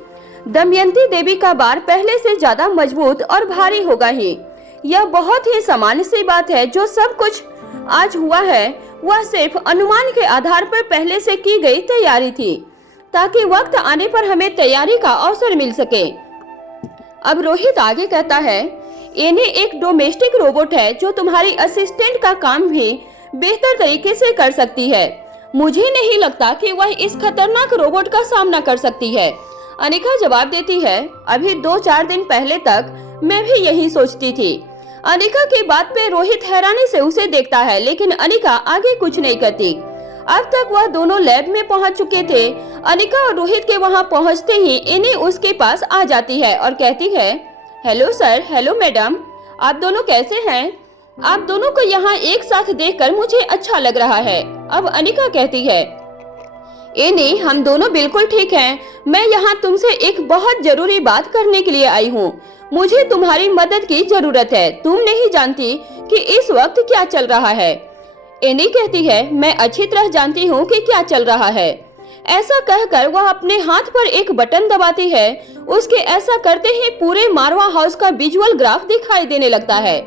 दमयंती देवी का बार पहले से ज्यादा मजबूत और भारी होगा ही। यह बहुत ही सामान्य सी बात है। जो सब कुछ आज हुआ है वह सिर्फ अनुमान के आधार पर पहले से की गई तैयारी थी, ताकि वक्त आने पर हमें तैयारी का अवसर मिल सके। अब रोहित आगे कहता है, एनी एक डोमेस्टिक रोबोट है जो तुम्हारी असिस्टेंट का काम भी बेहतर तरीके से कर सकती है। मुझे नहीं लगता कि वह इस खतरनाक रोबोट का सामना कर सकती है। अनिका जवाब देती है, अभी 2-4 दिन पहले तक मैं भी यही सोचती थी। अनिका की बात पे रोहित हैरानी से उसे देखता है, लेकिन अनिका आगे कुछ नहीं करती। अब तक वह दोनों लैब में पहुंच चुके थे। अनिका और रोहित के वहां पहुंचते ही इनी उसके पास आ जाती है और कहती है, हेलो सर, हेलो मैडम, आप दोनों कैसे हैं? आप दोनों को यहाँ एक साथ देखकर मुझे अच्छा लग रहा है। अब अनिका कहती है, एनी, हम दोनों बिल्कुल ठीक हैं। मैं यहाँ तुमसे एक बहुत जरूरी बात करने के लिए आई हूँ। मुझे तुम्हारी मदद की जरूरत है। तुम नहीं जानती कि इस वक्त क्या चल रहा है। एनी कहती है, मैं अच्छी तरह जानती हूँ कि क्या चल रहा है। ऐसा कहकर वह अपने हाथ पर एक बटन दबाती है। उसके ऐसा करते ही पूरे मारवा हाउस का विजुअल ग्राफ दिखाई देने लगता है।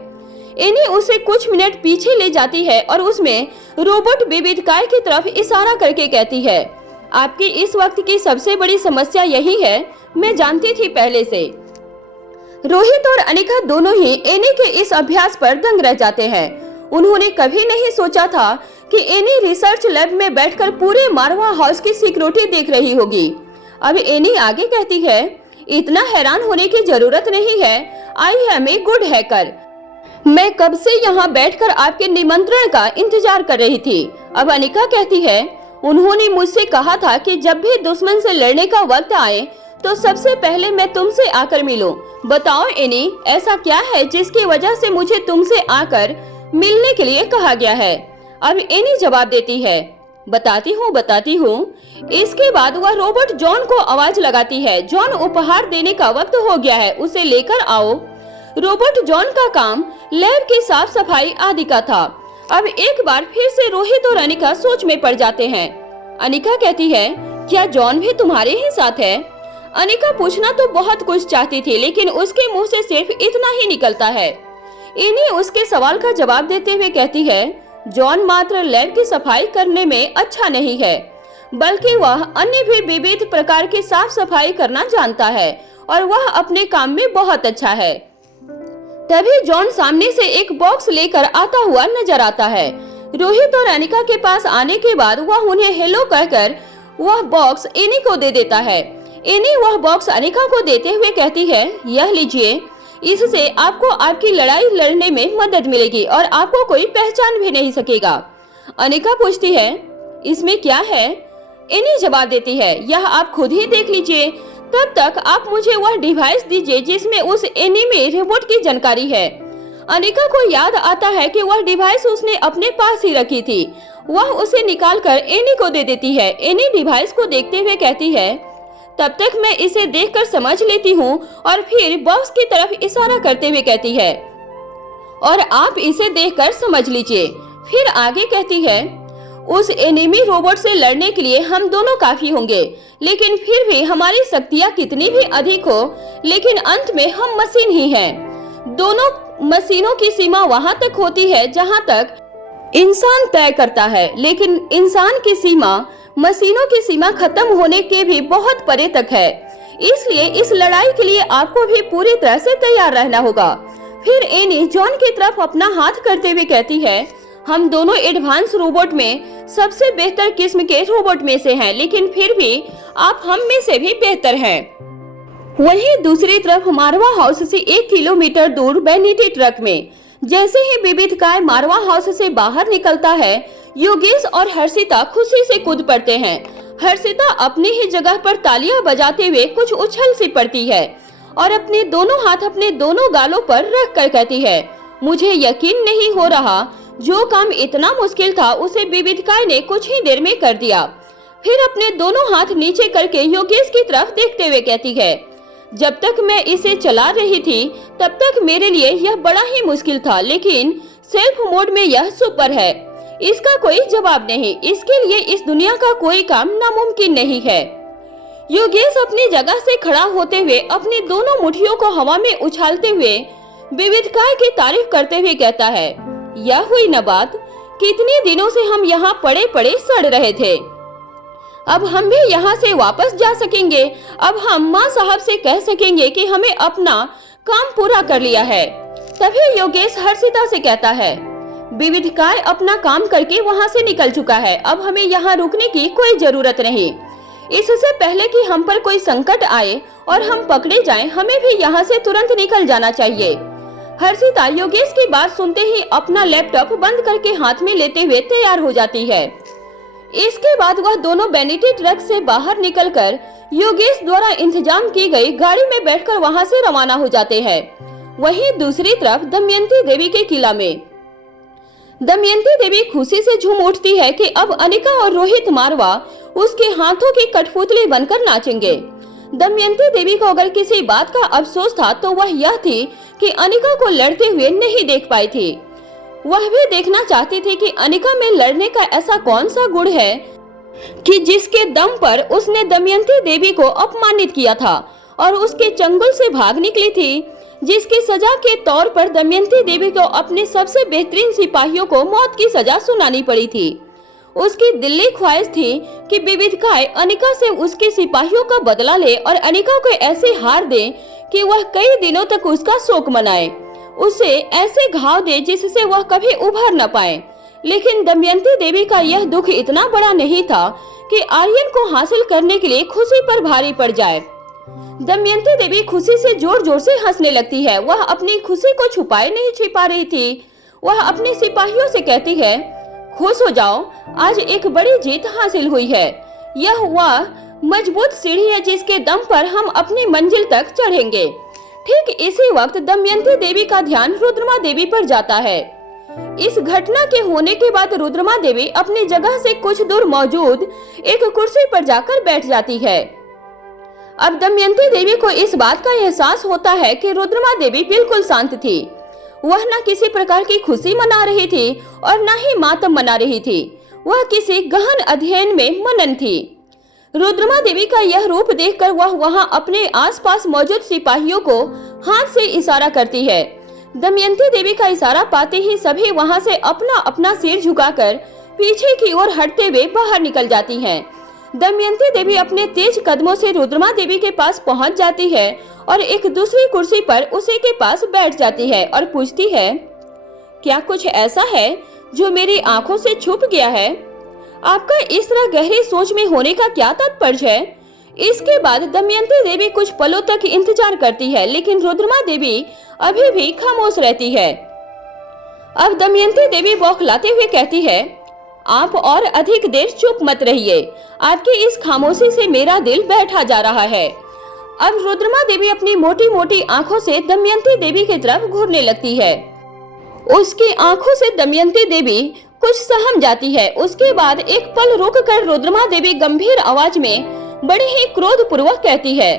एनी उसे कुछ मिनट पीछे ले जाती है और उसमें रोबोट विविधकाय की तरफ इशारा करके कहती है, आपकी इस वक्त की सबसे बड़ी समस्या यही है। मैं जानती थी पहले से। रोहित और अनिका दोनों ही एनी के इस अभ्यास पर दंग रह जाते हैं। उन्होंने कभी नहीं सोचा था कि एनी रिसर्च लैब में बैठकर पूरे मारवा हाउस की सिक्योरिटी देख रही होगी। अब एनी आगे कहती है, इतना हैरान होने की जरूरत नहीं है, I am a good hacker. मैं कब से यहाँ बैठकर आपके निमंत्रण का इंतजार कर रही थी। अब अनिका कहती है, उन्होंने मुझसे कहा था कि जब भी दुश्मन से लड़ने का वक्त आए तो सबसे पहले मैं तुमसे आकर मिलूं। बताओ एनी, ऐसा क्या है जिसकी वजह से मुझे तुमसे आकर मिलने के लिए कहा गया है। अब एनी जवाब देती है, बताती हूँ। इसके बाद वह रोबोट जॉन को आवाज लगाती है, जॉन उपहार देने का वक्त हो गया है, उसे लेकर आओ। रोबोट जॉन का काम लैब की साफ सफाई आदि का था। अब एक बार फिर से रोहित और अनिका सोच में पड़ जाते हैं। अनिका कहती है, क्या जॉन भी तुम्हारे ही साथ है? अनिका पूछना तो बहुत कुछ चाहती थी, लेकिन उसके मुंह से सिर्फ इतना ही निकलता है। एनी उसके सवाल का जवाब देते हुए कहती है, जॉन मात्र लैब की सफाई करने में अच्छा नहीं है, बल्कि वह अन्य भी विविध प्रकार की साफ सफाई करना जानता है और वह अपने काम में बहुत अच्छा है। तभी जॉन सामने से एक बॉक्स लेकर आता हुआ नजर आता है। रोहित और अनिका के पास आने के बाद वह उन्हें हेलो कहकर वह बॉक्स एनी को दे देता है। एनी वह बॉक्स अनिका को देते हुए कहती है, यह लीजिए, इससे आपको आपकी लड़ाई लड़ने में मदद मिलेगी और आपको कोई पहचान भी नहीं सकेगा। अनिका पूछती है, इसमें क्या है? एनी जवाब देती है, यह आप खुद ही देख लीजिए। तब तक आप मुझे वह डिवाइस दीजिए जिसमें उस एनिमी रोबोट की जानकारी है। अनिका को याद आता है कि वह डिवाइस उसने अपने पास ही रखी थी। वह उसे निकालकर एनी को दे देती है। एनी डिवाइस को देखते हुए कहती है, तब तक मैं इसे देखकर समझ लेती हूँ, और फिर बॉक्स की तरफ इशारा करते हुए कहती है, और आप इसे देखकर समझ लीजिए। फिर आगे कहती है, उस एनिमी रोबोट से लड़ने के लिए हम दोनों काफी होंगे, लेकिन फिर भी हमारी शक्तियाँ कितनी भी अधिक हो, लेकिन अंत में हम मशीन ही हैं। दोनों मशीनों की सीमा वहाँ तक होती है जहाँ तक इंसान तय करता है, लेकिन इंसान की सीमा मशीनों की सीमा खत्म होने के भी बहुत परे तक है। इसलिए इस लड़ाई के लिए आपको भी पूरी तरह से तैयार रहना होगा। फिर एनी जॉन की तरफ अपना हाथ करते हुए कहती है, हम दोनों एडवांस रोबोट में सबसे बेहतर किस्म के रोबोट में से हैं, लेकिन फिर भी आप हम में से भी बेहतर हैं। वहीं दूसरी तरफ मारवा हाउस से 1 किलोमीटर दूर वैनिटी ट्रक में जैसे ही विविधकाय मारवा हाउस से बाहर निकलता है, योगेश और हर्षिता खुशी से कूद पड़ते हैं। हर्षिता अपनी ही जगह पर तालियां बजाते हुए कुछ उछल सी पड़ती है और अपने दोनों हाथ अपने दोनों गालों पर रख कर कहती है, मुझे यकीन नहीं हो रहा, जो काम इतना मुश्किल था उसे विविधकाय ने कुछ ही देर में कर दिया। फिर अपने दोनों हाथ नीचे करके योगेश की तरफ देखते हुए कहती है, जब तक मैं इसे चला रही थी तब तक मेरे लिए यह बड़ा ही मुश्किल था, लेकिन सेल्फ मोड में यह सुपर है। इसका कोई जवाब नहीं, इसके लिए इस दुनिया का कोई काम नामुमकिन नहीं है। योगेश अपनी जगह से खड़ा होते हुए अपनी दोनों मुट्ठियों को हवा में उछालते हुए विविधकाय की तारीफ करते हुए कहता है, यह हुई न बात, कितने दिनों से हम यहाँ पड़े पड़े सड़ रहे थे, अब हम भी यहाँ से वापस जा सकेंगे। अब हम माँ साहब से कह सकेंगे कि हमें अपना काम पूरा कर लिया है। तभी योगेश हर्षिता से कहता है, विविधकाय अपना काम करके वहाँ से निकल चुका है, अब हमें यहाँ रुकने की कोई जरूरत नहीं। इससे पहले कि हम पर कोई संकट आए और हम पकड़े जाएं, हमें भी यहाँ से तुरंत निकल जाना चाहिए। हर्षिता योगेश की बात सुनते ही अपना लैपटॉप बंद करके हाथ में लेते हुए तैयार हो जाती है। इसके बाद वह दोनों वैनिटी ट्रक से बाहर निकलकर योगेश द्वारा इंतजाम की गई गाड़ी में बैठकर वहां से रवाना हो जाते हैं। वहीं दूसरी तरफ दमयंती देवी के किला में दमयंती देवी खुशी से झूम उठती है कि अब अनिका और रोहित मारवा उसके हाथों की कठपुतली बनकर नाचेंगे। दमयंती देवी को अगर किसी बात का अफसोस था तो वह यह थी कि अनिका को लड़ते हुए नहीं देख पाई थी। वह भी देखना चाहती थी कि अनिका में लड़ने का ऐसा कौन सा गुण है कि जिसके दम पर उसने दमयंती देवी को अपमानित किया था और उसके चंगुल से भाग निकली थी, जिसकी सजा के तौर पर दमयंती देवी को अपने सबसे बेहतरीन सिपाहियों को मौत की सजा सुनानी पड़ी थी। उसकी दिल्ली ख्वाहिश थी कि विविधकाय अनिका से उसके सिपाहियों का बदला ले और अनिका को ऐसे हार दे कि वह कई दिनों तक उसका शोक मनाए, उसे ऐसे घाव दे जिससे वह कभी उभर न पाए। लेकिन दमयंती देवी का यह दुख इतना बड़ा नहीं था कि आर्यन को हासिल करने के लिए खुशी पर भारी पड़ जाए। दमयंती देवी खुशी से जोर जोर से हंसने लगती है। वह अपनी खुशी को छुपाए नहीं छिपा रही थी। वह अपने सिपाहियों से कहती है, खुश हो जाओ, आज एक बड़ी जीत हासिल हुई है। यह वह मजबूत सीढ़ी है जिसके दम पर हम अपनी मंजिल तक चढ़ेंगे। ठीक इसी वक्त दमयंती देवी का ध्यान रुद्रमा देवी पर जाता है। इस घटना के होने के बाद रुद्रमा देवी अपनी जगह से कुछ दूर मौजूद एक कुर्सी पर जाकर बैठ जाती है। अब दमयंती देवी को इस बात का एहसास होता है कि रुद्रमा देवी बिल्कुल शांत थी। वह न किसी प्रकार की खुशी मना रही थी और न ही मातम मना रही थी। वह किसी गहन अध्ययन में मनन थी। रुद्रमा देवी का यह रूप देखकर वह वहां अपने आसपास मौजूद सिपाहियों को हाथ से इशारा करती है। दमयंती देवी का इशारा पाते ही सभी वहां से अपना अपना सिर झुकाकर पीछे की ओर हटते हुए बाहर निकल जाती हैं। दमयंती देवी अपने तेज कदमों से रुद्रमा देवी के पास पहुंच जाती है और एक दूसरी कुर्सी पर उसी के पास बैठ जाती है और पूछती है, क्या कुछ ऐसा है जो मेरी आंखों से छुप गया है? आपका इस तरह गहरी सोच में होने का क्या तात्पर्य है? इसके बाद दमयंती देवी कुछ पलों तक इंतजार करती है, लेकिन रुद्रमा देवी अभी भी खामोश रहती है। अब दमयंती देवी बौखलाते हुए कहती है, आप और अधिक देर चुप मत रहिए। आपकी इस खामोशी से मेरा दिल बैठा जा रहा है। अब रुद्रमा देवी अपनी मोटी मोटी आंखों से दमयंती देवी की तरफ घूरने लगती है। उसकी आंखों से दमयंती देवी कुछ सहम जाती है। उसके बाद एक पल रुक कर रुद्रमा देवी गंभीर आवाज में बड़े ही क्रोध पूर्वक कहती है,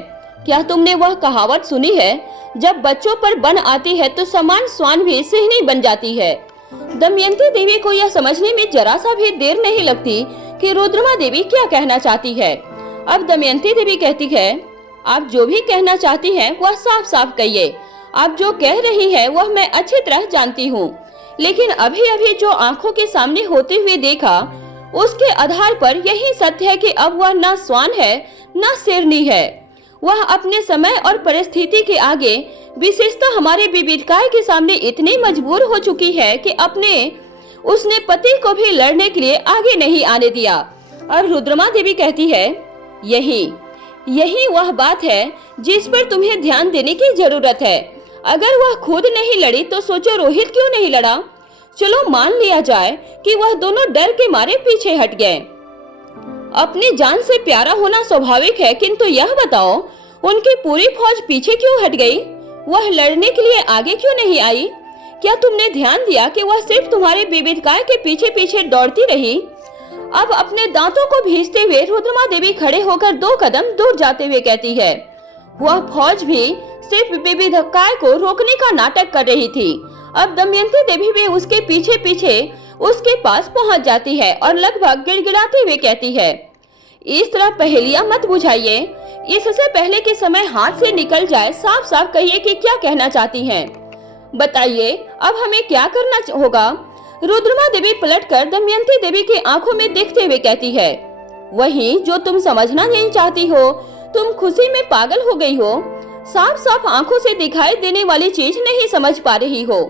क्या तुमने वह कहावत सुनी है, जब बच्चों पर बन आती है तो समान स्वान भी सिंहनी बन जाती है? दमयंती देवी को यह समझने में जरा सा भी देर नहीं लगती कि रुद्रमा देवी क्या कहना चाहती है। अब दमयंती देवी कहती है, आप जो भी कहना चाहती हैं वह साफ साफ कहिए। आप जो कह रही है वह मैं अच्छी तरह जानती हूँ, लेकिन अभी अभी जो आंखों के सामने होते हुए देखा उसके आधार पर यही सत्य है कि अब वह न स्वान है न शेरनी है। वह अपने समय और परिस्थिति के आगे, विशेषतः हमारे विविधकाय के सामने इतनी मजबूर हो चुकी है कि उसने पति को भी लड़ने के लिए आगे नहीं आने दिया। और रुद्रमा देवी कहती है, यही वह बात है जिस पर तुम्हें ध्यान देने की जरूरत है। अगर वह खुद नहीं लड़ी तो सोचो रोहित क्यों नहीं लड़ा? चलो मान लिया जाए कि वह दोनों डर के मारे पीछे हट गए। अपनी जान से प्यारा होना स्वाभाविक है, किंतु यह बताओ उनकी पूरी फौज पीछे क्यों हट गई? वह लड़ने के लिए आगे क्यों नहीं आई? क्या तुमने ध्यान दिया कि वह सिर्फ तुम्हारे विविधकाय के पीछे पीछे दौड़ती रही? अब अपने दांतों को भींचते हुए रुद्रमा देवी खड़े होकर 2 कदम दूर जाते हुए कहती है, वह फौज भी सिर्फ विविधकाय को रोकने का नाटक कर रही थी। अब दमयंती देवी भी उसके पीछे पीछे उसके पास पहुंच जाती है और लगभग गिड़गिड़ाते हुए कहती है, इस तरह पहेलियां मत बुझाइए। इससे पहले कि समय हाथ से निकल जाए, साफ साफ कहिए कि क्या कहना चाहती हैं। बताइए अब हमें क्या करना होगा? रुद्रमा देवी पलटकर दमयंती देवी की आंखों में देखते हुए कहती है, वही जो तुम समझना नहीं चाहती हो। तुम खुशी में पागल हो गई हो। साफ साफ आंखों से दिखाई देने वाली चीज नहीं समझ पा रही हो।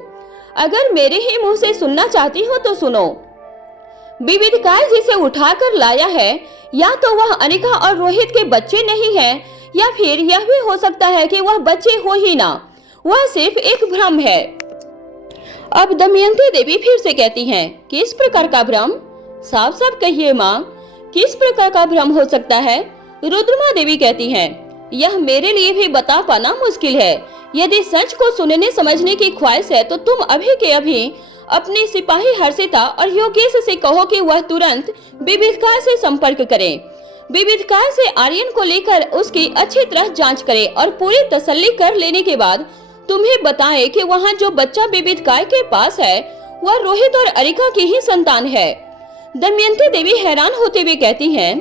अगर मेरे ही मुंह से सुनना चाहती हो तो सुनो। विविधकाय जिसे उठाकर लाया है, या तो वह अनिका और रोहित के बच्चे नहीं है, या फिर यह भी हो सकता है कि वह बच्चे हो ही ना, वह सिर्फ एक भ्रम है। अब दमयंती देवी फिर से कहती हैं, किस प्रकार का भ्रम? साफ साफ कहिए माँ, किस प्रकार का भ्रम हो सकता है? रुद्रमा देवी कहती हैं, यह मेरे लिए भी बता पाना मुश्किल है। यदि सच को सुनने समझने की ख्वाहिश है तो तुम अभी के अभी अपने सिपाही हर्षिता और योगेश से कहो कि वह तुरंत विविधकाय से संपर्क करें। विविधकाय से आर्यन को लेकर उसकी अच्छी तरह जांच करें और पूरी तसल्ली कर लेने के बाद तुम्हें बताएं कि वहाँ जो बच्चा विविधकाय के पास है वह रोहित और अरिका की ही संतान है। दमयंती देवी हैरान होते हुए कहती हैं,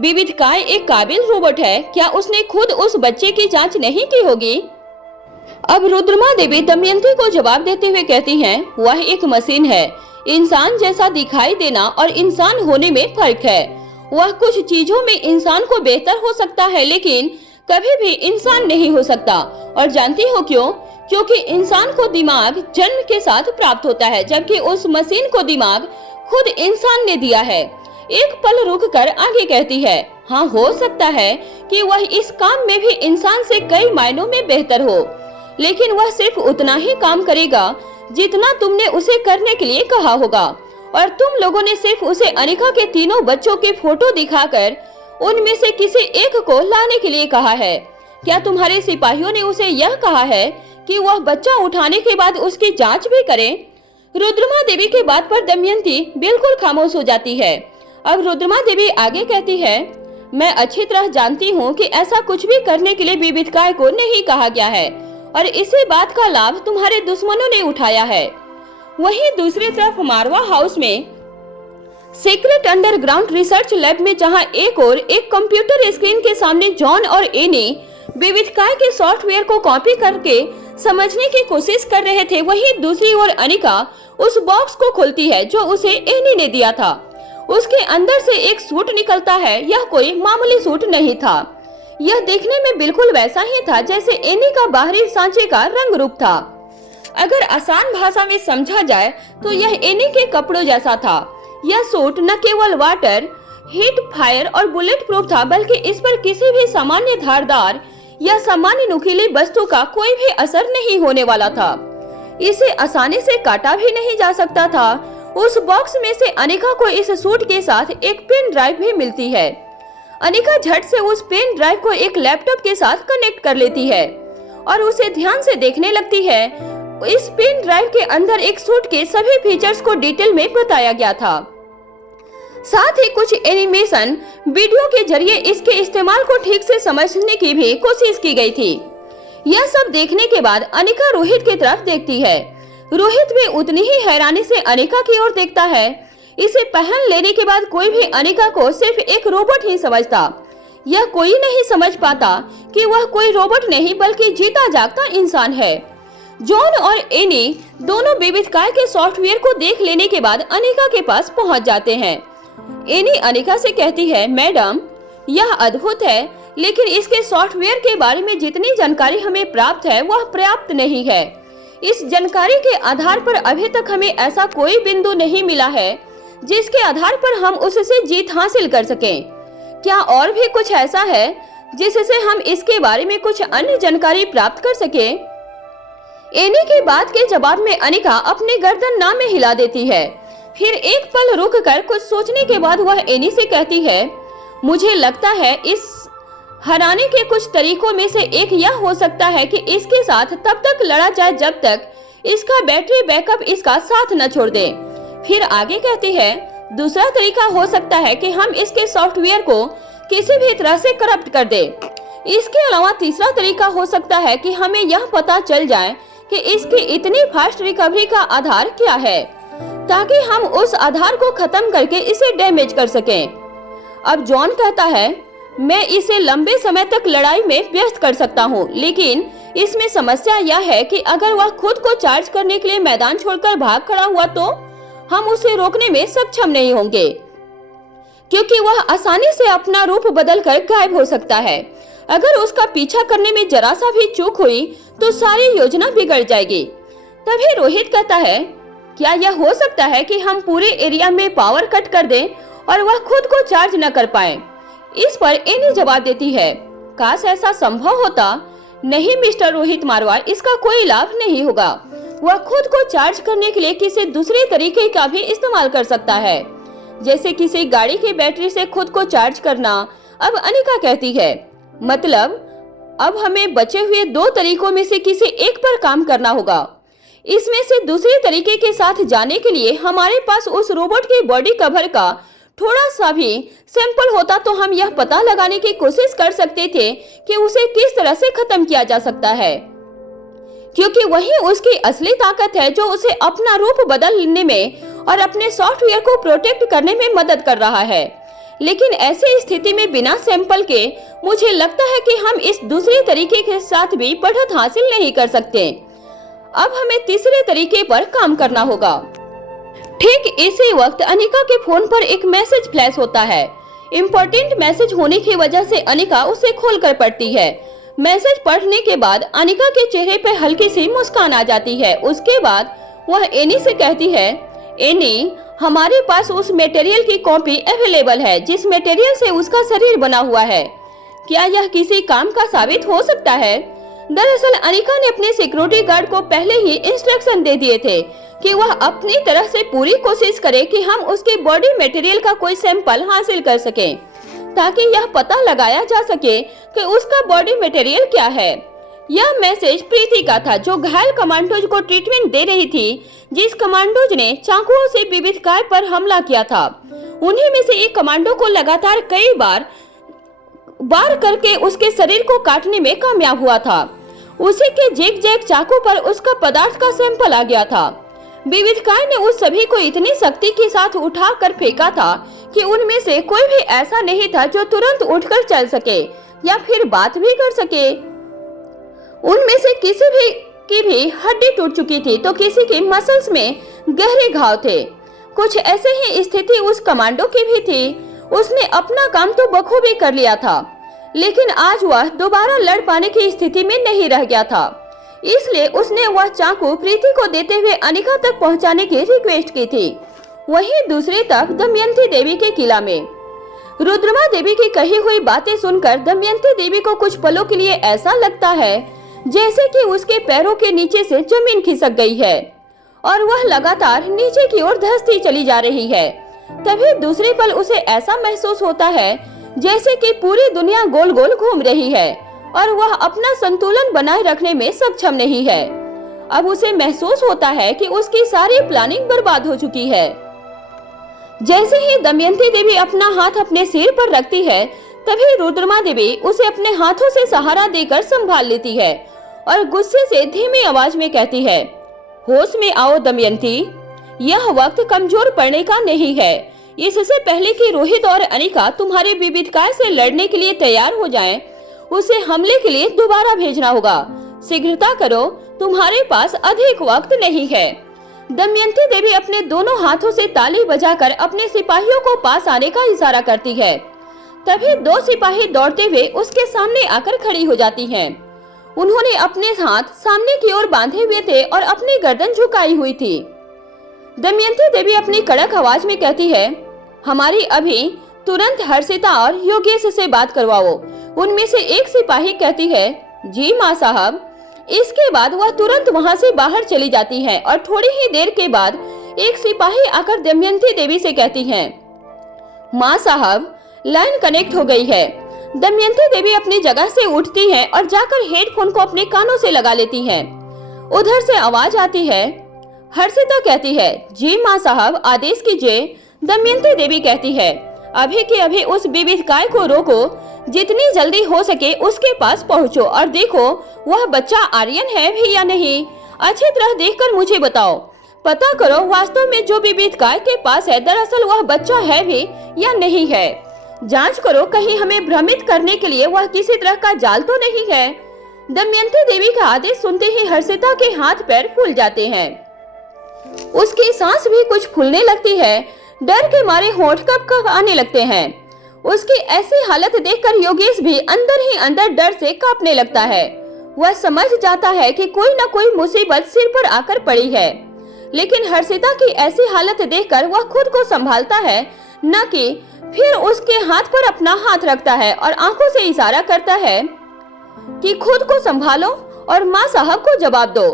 विविधकाय एक काबिल रोबोट है, क्या उसने खुद उस बच्चे की जांच नहीं की होगी? अब रुद्रमा देवी दमयंती को जवाब देते हुए कहती हैं, वह एक मशीन है। इंसान जैसा दिखाई देना और इंसान होने में फर्क है। वह कुछ चीजों में इंसान को बेहतर हो सकता है, लेकिन कभी भी इंसान नहीं हो सकता। और जानती हो क्यों? क्योंकि इंसान को दिमाग जन्म के साथ प्राप्त होता है, जबकि उस मशीन को दिमाग खुद इंसान ने दिया है। एक पल रुककर आगे कहती है, हाँ हो सकता है कि वह इस काम में भी इंसान से कई मायनों में बेहतर हो, लेकिन वह सिर्फ उतना ही काम करेगा जितना तुमने उसे करने के लिए कहा होगा। और तुम लोगों ने सिर्फ उसे अनिका के तीनों बच्चों के फोटो दिखाकर उनमें से किसी एक को लाने के लिए कहा है। क्या तुम्हारे सिपाहियों ने उसे यह कहा है कि वह बच्चा उठाने के बाद उसकी जांच भी करें? रुद्रमा देवी के बात पर दमयंती बिल्कुल खामोश हो जाती है। अब रुद्रमा देवी आगे कहती है, मैं अच्छी तरह जानती हूँ कि ऐसा कुछ भी करने के लिए बीबितकाय को नहीं कहा गया है और इसी बात का लाभ तुम्हारे दुश्मनों ने उठाया है। वहीं दूसरी तरफ मारवा हाउस में सीक्रेट अंडरग्राउंड रिसर्च लैब में जहां एक और एक कंप्यूटर स्क्रीन के सामने जॉन और एनी बीबितकाय के सॉफ्टवेयर को कॉपी करके समझने की कोशिश कर रहे थे, वहीं दूसरी ओर अनिका उस बॉक्स को खोलती है जो उसे एनी ने दिया था। उसके अंदर से एक सूट निकलता है। यह कोई मामूली सूट नहीं था, यह देखने में बिल्कुल वैसा ही था जैसे एनी का बाहरी सांचे का रंग रूप था। अगर आसान भाषा में समझा जाए तो यह एनी के कपड़ों जैसा था। यह सूट न केवल वाटर, हीट, फायर और बुलेट प्रूफ था, बल्कि इस पर किसी भी सामान्य धारदार या सामान्य नुकीली वस्तु का कोई भी असर नहीं होने वाला था। इसे आसानी से काटा भी नहीं जा सकता था। उस बॉक्स में से अनिका को इस सूट के साथ एक पेन ड्राइव भी मिलती है। अनिका झट से उस पेन ड्राइव को एक लैपटॉप के साथ कनेक्ट कर लेती है और उसे ध्यान से देखने लगती है। इस पेन ड्राइव के अंदर एक सूट के सभी फीचर्स को डिटेल में बताया गया था। साथ ही कुछ एनिमेशन वीडियो के जरिए इसके इस्तेमाल को ठीक से समझने की भी कोशिश की गई थी। यह सब देखने के बाद अनिका रोहित की तरफ देखती है। रोहित भी उतनी ही हैरानी से अनिका की ओर देखता है। इसे पहन लेने के बाद कोई भी अनिका को सिर्फ एक रोबोट ही समझता। यह कोई नहीं समझ पाता कि वह कोई रोबोट नहीं बल्कि जीता जागता इंसान है। जॉन और एनी दोनों बीबितकाय के सॉफ्टवेयर को देख लेने के बाद अनिका के पास पहुंच जाते हैं। एनी अनिका से कहती है, मैडम यह अद्भुत है, लेकिन इसके सॉफ्टवेयर के बारे में जितनी जानकारी हमें प्राप्त है वह पर्याप्त नहीं है। इस जानकारी के आधार पर अभी तक हमें ऐसा कोई बिंदु नहीं मिला है जिसके आधार पर हम उससे जीत हासिल कर सकें। क्या और भी कुछ ऐसा है जिससे हम इसके बारे में कुछ अन्य जानकारी प्राप्त कर सकें? एनी की बात के जवाब में अनिका अपनी गर्दन ना में हिला देती है। फिर एक पल रुककर कुछ सोचने के बाद वह एनी से कहती है, मुझे लगता है इस हराने के कुछ तरीकों में से एक यह हो सकता है कि इसके साथ तब तक लड़ा जाए जब तक इसका बैटरी बैकअप इसका साथ न छोड़ दे। फिर आगे कहती है, दूसरा तरीका हो सकता है कि हम इसके सॉफ्टवेयर को किसी भी तरह से करप्ट कर दे। इसके अलावा तीसरा तरीका हो सकता है कि हमें यह पता चल जाए कि इसकी इतनी फास्ट रिकवरी का आधार क्या है, ताकि हम उस आधार को खत्म करके इसे डैमेज कर सकें। अब जॉन कहता है, मैं इसे लंबे समय तक लड़ाई में व्यस्त कर सकता हूँ, लेकिन इसमें समस्या यह है कि अगर वह खुद को चार्ज करने के लिए मैदान छोड़कर भाग खड़ा हुआ तो हम उसे रोकने में सक्षम नहीं होंगे, क्योंकि वह आसानी से अपना रूप बदलकर गायब हो सकता है। अगर उसका पीछा करने में जरा सा भी चूक हुई तो सारी योजना बिगड़ जाएगी। तभी रोहित कहता है, क्या यह हो सकता है कि हम पूरे एरिया में पावर कट कर दें और वह खुद को चार्ज न कर पाए? इस पर एनी जवाब देती है, काश ऐसा संभव होता। नहीं मिस्टर रोहित मारवाड़, इसका कोई लाभ नहीं होगा। वह खुद को चार्ज करने के लिए किसी दूसरे तरीके का भी इस्तेमाल कर सकता है, जैसे किसी गाड़ी की बैटरी से खुद को चार्ज करना। अब अनिका कहती है, मतलब अब हमें बचे हुए दो तरीकों में से किसी एक पर काम करना होगा। इसमें से दूसरे तरीके के साथ जाने के लिए हमारे पास उस रोबोट के बॉडी कवर का थोड़ा सा भी सैंपल होता तो हम यह पता लगाने की कोशिश कर सकते थे कि उसे किस तरह से खत्म किया जा सकता है, क्योंकि वही उसकी असली ताकत है जो उसे अपना रूप बदलने में और अपने सॉफ्टवेयर को प्रोटेक्ट करने में मदद कर रहा है। लेकिन ऐसी स्थिति में बिना सैंपल के मुझे लगता है कि हम इस दूसरे तरीके के साथ भी बढ़त हासिल नहीं कर सकते। अब हमें तीसरे तरीके पर काम करना होगा। ठीक इसी वक्त अनिका के फोन पर एक मैसेज फ्लैश होता है। इम्पोर्टेंट मैसेज होने की वजह से अनिका उसे खोलकर पढ़ती है। मैसेज पढ़ने के बाद अनिका के चेहरे पे हल्की सी मुस्कान आ जाती है। उसके बाद वह एनी से कहती है, एनी, हमारे पास उस मटेरियल की कॉपी अवेलेबल है जिस मटेरियल से उसका शरीर बना हुआ है। क्या यह किसी काम का साबित हो सकता है? दरअसल अनिका ने अपने सिक्योरिटी गार्ड को पहले ही इंस्ट्रक्शन दे दिए थे कि वह अपनी तरफ से पूरी कोशिश करे कि हम उसके बॉडी मटेरियल का कोई सैंपल हासिल कर सकें, ताकि यह पता लगाया जा सके कि उसका बॉडी मटेरियल क्या है। यह मैसेज प्रीति का था, जो घायल कमांडोज को ट्रीटमेंट दे रही थी, जिस कमांडोज ने चाकुओं से विविधकाय पर हमला किया था। उन्हीं में से एक कमांडो को लगातार कई बार करके उसके शरीर को काटने में कामयाब हुआ था। उसी के जैक चाकू पर उसका पदार्थ का सैंपल आ गया था। विविधकाय ने उस सभी को इतनी सख्ती के साथ उठा कर फेंका था कि उनमें से कोई भी ऐसा नहीं था जो तुरंत उठकर चल सके या फिर बात भी कर सके। उनमें से किसी की भी हड्डी टूट चुकी थी तो किसी के मसल्स में गहरे घाव थे। कुछ ऐसे ही स्थिति उस कमांडो की भी थी। उसने अपना काम तो बखूबी कर लिया था, लेकिन आज वह दोबारा लड़ पाने की स्थिति में नहीं रह गया था। इसलिए उसने वह चाकू प्रीति को देते हुए अनिका तक पहुंचाने की रिक्वेस्ट की थी। वहीं दूसरी तरफ दमयंती देवी के किला में रुद्रमा देवी की कही हुई बातें सुनकर दमयंती देवी को कुछ पलों के लिए ऐसा लगता है जैसे कि उसके पैरों के नीचे से जमीन खिसक गई है और वह लगातार नीचे की ओर धंसती चली जा रही है। तभी दूसरे पल उसे ऐसा महसूस होता है जैसे कि पूरी दुनिया गोल गोल घूम रही है और वह अपना संतुलन बनाए रखने में सक्षम नहीं है। अब उसे महसूस होता है कि उसकी सारी प्लानिंग बर्बाद हो चुकी है। जैसे ही दमयंती देवी अपना हाथ अपने सिर पर रखती है, तभी रुद्रमा देवी उसे अपने हाथों से सहारा देकर संभाल लेती है और गुस्से से धीमी आवाज में कहती है, होश में आओ दमयंती, यह वक्त कमजोर पड़ने का नहीं है। इससे पहले कि रोहित और अनिका तुम्हारे विविधकाय से लड़ने के लिए तैयार हो जाएं, उसे हमले के लिए दोबारा भेजना होगा। शीघ्रता करो, तुम्हारे पास अधिक वक्त नहीं है। दमयंती देवी अपने दोनों हाथों से ताली बजाकर अपने सिपाहियों को पास आने का इशारा करती है। तभी दो सिपाही दौड़ते हुए उसके सामने आकर खड़ी हो जाती हैं। उन्होंने अपने हाथ सामने की ओर बांधे हुए थे और अपनी गर्दन झुकाई हुई थी। दमयंती देवी अपनी कड़क आवाज में कहती है, हमारी अभी तुरंत हर्षिता और योगेश से बात करवाओ। उनमें से एक सिपाही कहती है, जी माँ साहब। इसके बाद वह तुरंत वहाँ से बाहर चली जाती है और थोड़ी ही देर के बाद एक सिपाही आकर दमयंती देवी से कहती है, माँ साहब, लाइन कनेक्ट हो गई है। दमयंती देवी अपनी जगह से उठती है और जाकर हेडफोन को अपने कानों से लगा लेती है। उधर से आवाज आती है। हर्षिता कहती है, जी माँ साहब, आदेश कीजिए। दमयंती देवी कहती है, अभी के अभी उस विविधकाय को रोको। जितनी जल्दी हो सके उसके पास पहुँचो और देखो वह बच्चा आर्यन है भी या नहीं। अच्छी तरह देखकर मुझे बताओ। पता करो वास्तव में जो विविधकाय के पास है दरअसल वह बच्चा है भी या नहीं है। जांच करो कहीं हमें भ्रमित करने के लिए वह किसी तरह का जाल तो नहीं है। दमयंती देवी का आदेश सुनते ही हर्षिता के हाथ पैर फूल जाते हैं। उसकी सांस भी कुछ फूलने लगती है। डर के मारे होंठ कब आने लगते हैं। उसकी ऐसी हालत देखकर योगेश भी अंदर ही अंदर डर से कांपने लगता है। वह समझ जाता है कि कोई न कोई मुसीबत सिर पर आकर पड़ी है, लेकिन हर्षिता की ऐसी हालत देखकर वह खुद को संभालता है न कि फिर उसके हाथ पर अपना हाथ रखता है और आंखों से इशारा करता है कि खुद को संभालो और माँ साहब को जवाब दो।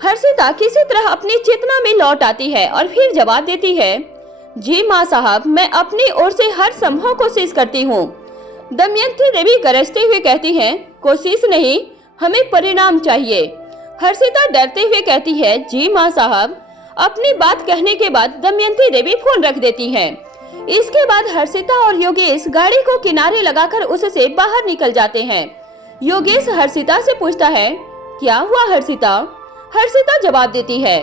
हर्षिता किसी तरह अपनी चेतना में लौट आती है और फिर जवाब देती है, जी माँ साहब, मैं अपनी ओर से हर संभव कोशिश करती हूँ। दमयंती देवी गरजते हुए कहती हैं, कोशिश नहीं, हमें परिणाम चाहिए। हर्षिता डरते हुए कहती है, जी माँ साहब। अपनी बात कहने के बाद दमयंती देवी फोन रख देती हैं। इसके बाद हर्षिता और योगेश गाड़ी को किनारे लगाकर उससे बाहर निकल जाते हैं। योगेश हर्षिता से पूछता है, क्या हुआ हर्षिता? हर्षिता जवाब देती है,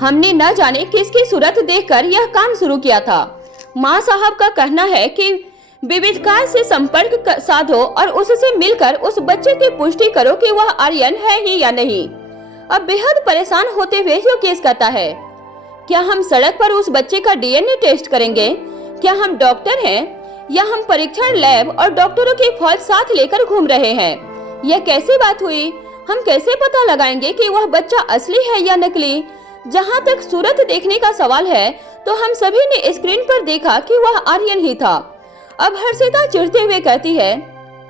हमने न जाने किसकी सूरत देखकर यह काम शुरू किया था। माँ साहब का कहना है कि विविधकाय से संपर्क साधो और उससे मिलकर उस बच्चे की पुष्टि करो कि वह आर्यन है ही या नहीं। अब बेहद परेशान होते हुए योगेश कहता है, क्या हम सड़क पर उस बच्चे का डीएनए टेस्ट करेंगे? क्या हम डॉक्टर हैं या हम परीक्षण लैब और डॉक्टरों की फौज साथ लेकर घूम रहे हैं? यह कैसी बात हुई? हम कैसे पता लगाएंगे कि वह बच्चा असली है या नकली? जहाँ तक सूरत देखने का सवाल है तो हम सभी ने स्क्रीन पर देखा कि वह आर्यन ही था। अब हर्षिता चिढ़ते हुए कहती है,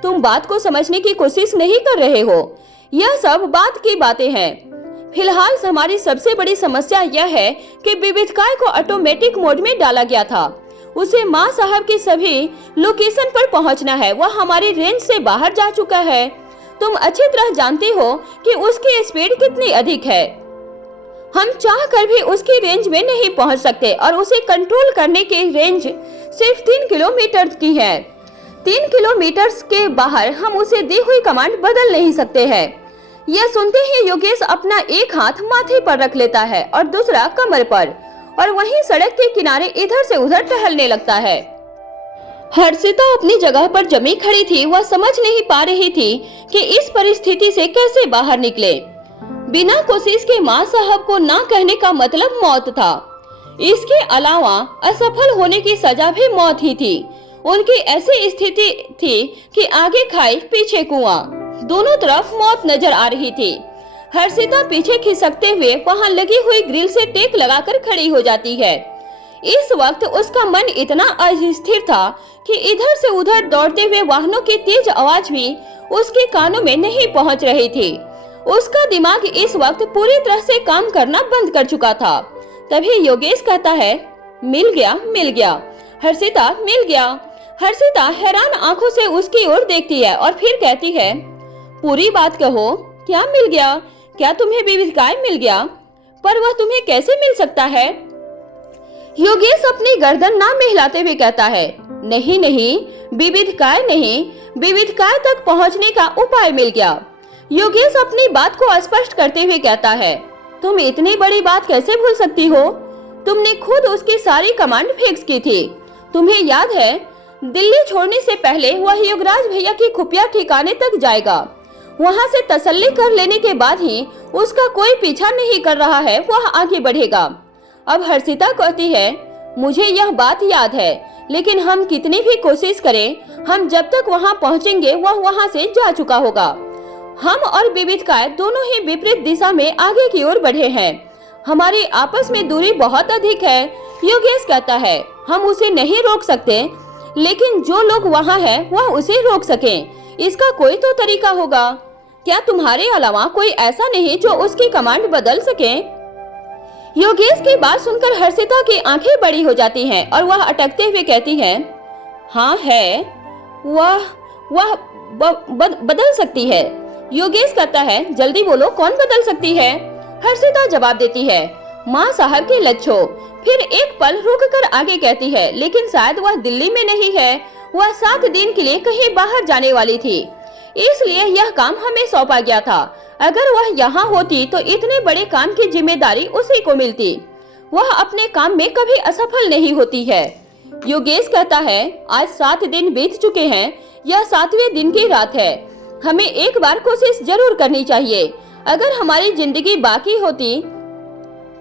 तुम बात को समझने की कोशिश नहीं कर रहे हो, यह सब बात की बातें हैं। फिलहाल हमारी सबसे बड़ी समस्या यह है कि विविधकाय को ऑटोमेटिक मोड में डाला गया था। उसे माँ साहब की सभी लोकेशन पर पहुंचना है। वह हमारी रेंज से बाहर जा चुका है। तुम अच्छी तरह जानते हो कि उसकी स्पीड कितनी अधिक है। हम चाह कर भी उसकी रेंज में नहीं पहुंच सकते और उसे कंट्रोल करने की रेंज सिर्फ 3 किलोमीटर की है। 3 किलोमीटर के बाहर हम उसे दी हुई कमांड बदल नहीं सकते हैं। यह सुनते ही योगेश अपना एक हाथ माथे पर रख लेता है और दूसरा कमर पर, और वहीं सड़क के किनारे इधर से उधर टहलने लगता है। हर्षिता अपनी जगह पर जमी खड़ी थी। वह समझ नहीं पा रही थी कि इस परिस्थिति से कैसे बाहर निकले। बिना कोशिश के माँ साहब को ना कहने का मतलब मौत था। इसके अलावा असफल होने की सजा भी मौत ही थी। उनकी ऐसी स्थिति थी कि आगे खाई पीछे कुआं, दोनों तरफ मौत नजर आ रही थी। हर्षिता पीछे खिसकते हुए वहां लगी हुई ग्रिल से टेक लगाकर खड़ी हो जाती है। इस वक्त उसका मन इतना अस्थिर था कि इधर से उधर दौड़ते हुए वाहनों की तेज आवाज भी उसके कानों में नहीं पहुंच रही थी। उसका दिमाग इस वक्त पूरी तरह से काम करना बंद कर चुका था। तभी योगेश कहता है, मिल गया हर्षिता, मिल गया। हर्षिता हैरान आंखों से उसकी ओर देखती है और फिर कहती है, पूरी बात कहो, क्या मिल गया? क्या तुम्हें विविधकाय मिल गया? पर वह तुम्हें कैसे मिल सकता है? योगेश अपनी गर्दन ना हिलाते हुए कहता है, नहीं, विविधकाय नहीं, विविधकाय तक पहुंचने का उपाय मिल गया। योगेश अपनी बात को स्पष्ट करते हुए कहता है, तुम इतनी बड़ी बात कैसे भूल सकती हो? तुमने खुद उसकी सारी कमांड फिक्स की थी। तुम्हें याद है, दिल्ली छोड़ने से पहले वह युवराज भैया की खुफिया ठिकाने तक जाएगा। वहां से तसल्ली कर लेने के बाद ही उसका कोई पीछा नहीं कर रहा है, वह आगे बढ़ेगा। अब हर्षिता कहती है, मुझे यह बात याद है, लेकिन हम कितनी भी कोशिश करें, हम जब तक वहां पहुंचेंगे वह वहां से जा चुका होगा। हम और विविधकाय दोनों ही विपरीत दिशा में आगे की ओर बढ़े हैं। हमारी आपस में दूरी बहुत अधिक है। योगेश कहता है, हम उसे नहीं रोक सकते, लेकिन जो लोग वहाँ हैं वह उसे रोक सकें। इसका कोई तो तरीका होगा। क्या तुम्हारे अलावा कोई ऐसा नहीं जो उसकी कमांड बदल सके? योगेश की बात सुनकर हर्षिता की आंखें बड़ी हो जाती हैं और वह अटकते हुए कहती है, हाँ है, वह बदल सकती है। योगेश कहता है, जल्दी बोलो, कौन बदल सकती है? हर्षिता जवाब देती है, माँ साहब के लच्छो। फिर एक पल रुक कर आगे कहती है, लेकिन शायद वह दिल्ली में नहीं है। वह 7 दिन के लिए कहीं बाहर जाने वाली थी, इसलिए यह काम हमें सौंपा गया था। अगर वह यहाँ होती तो इतने बड़े काम की जिम्मेदारी उसी को मिलती। वह अपने काम में कभी असफल नहीं होती है। योगेश कहता है, आज 7 दिन बीत चुके हैं, यह 7वें दिन की रात है। हमें एक बार कोशिश जरूर करनी चाहिए। अगर हमारी जिंदगी बाकी होती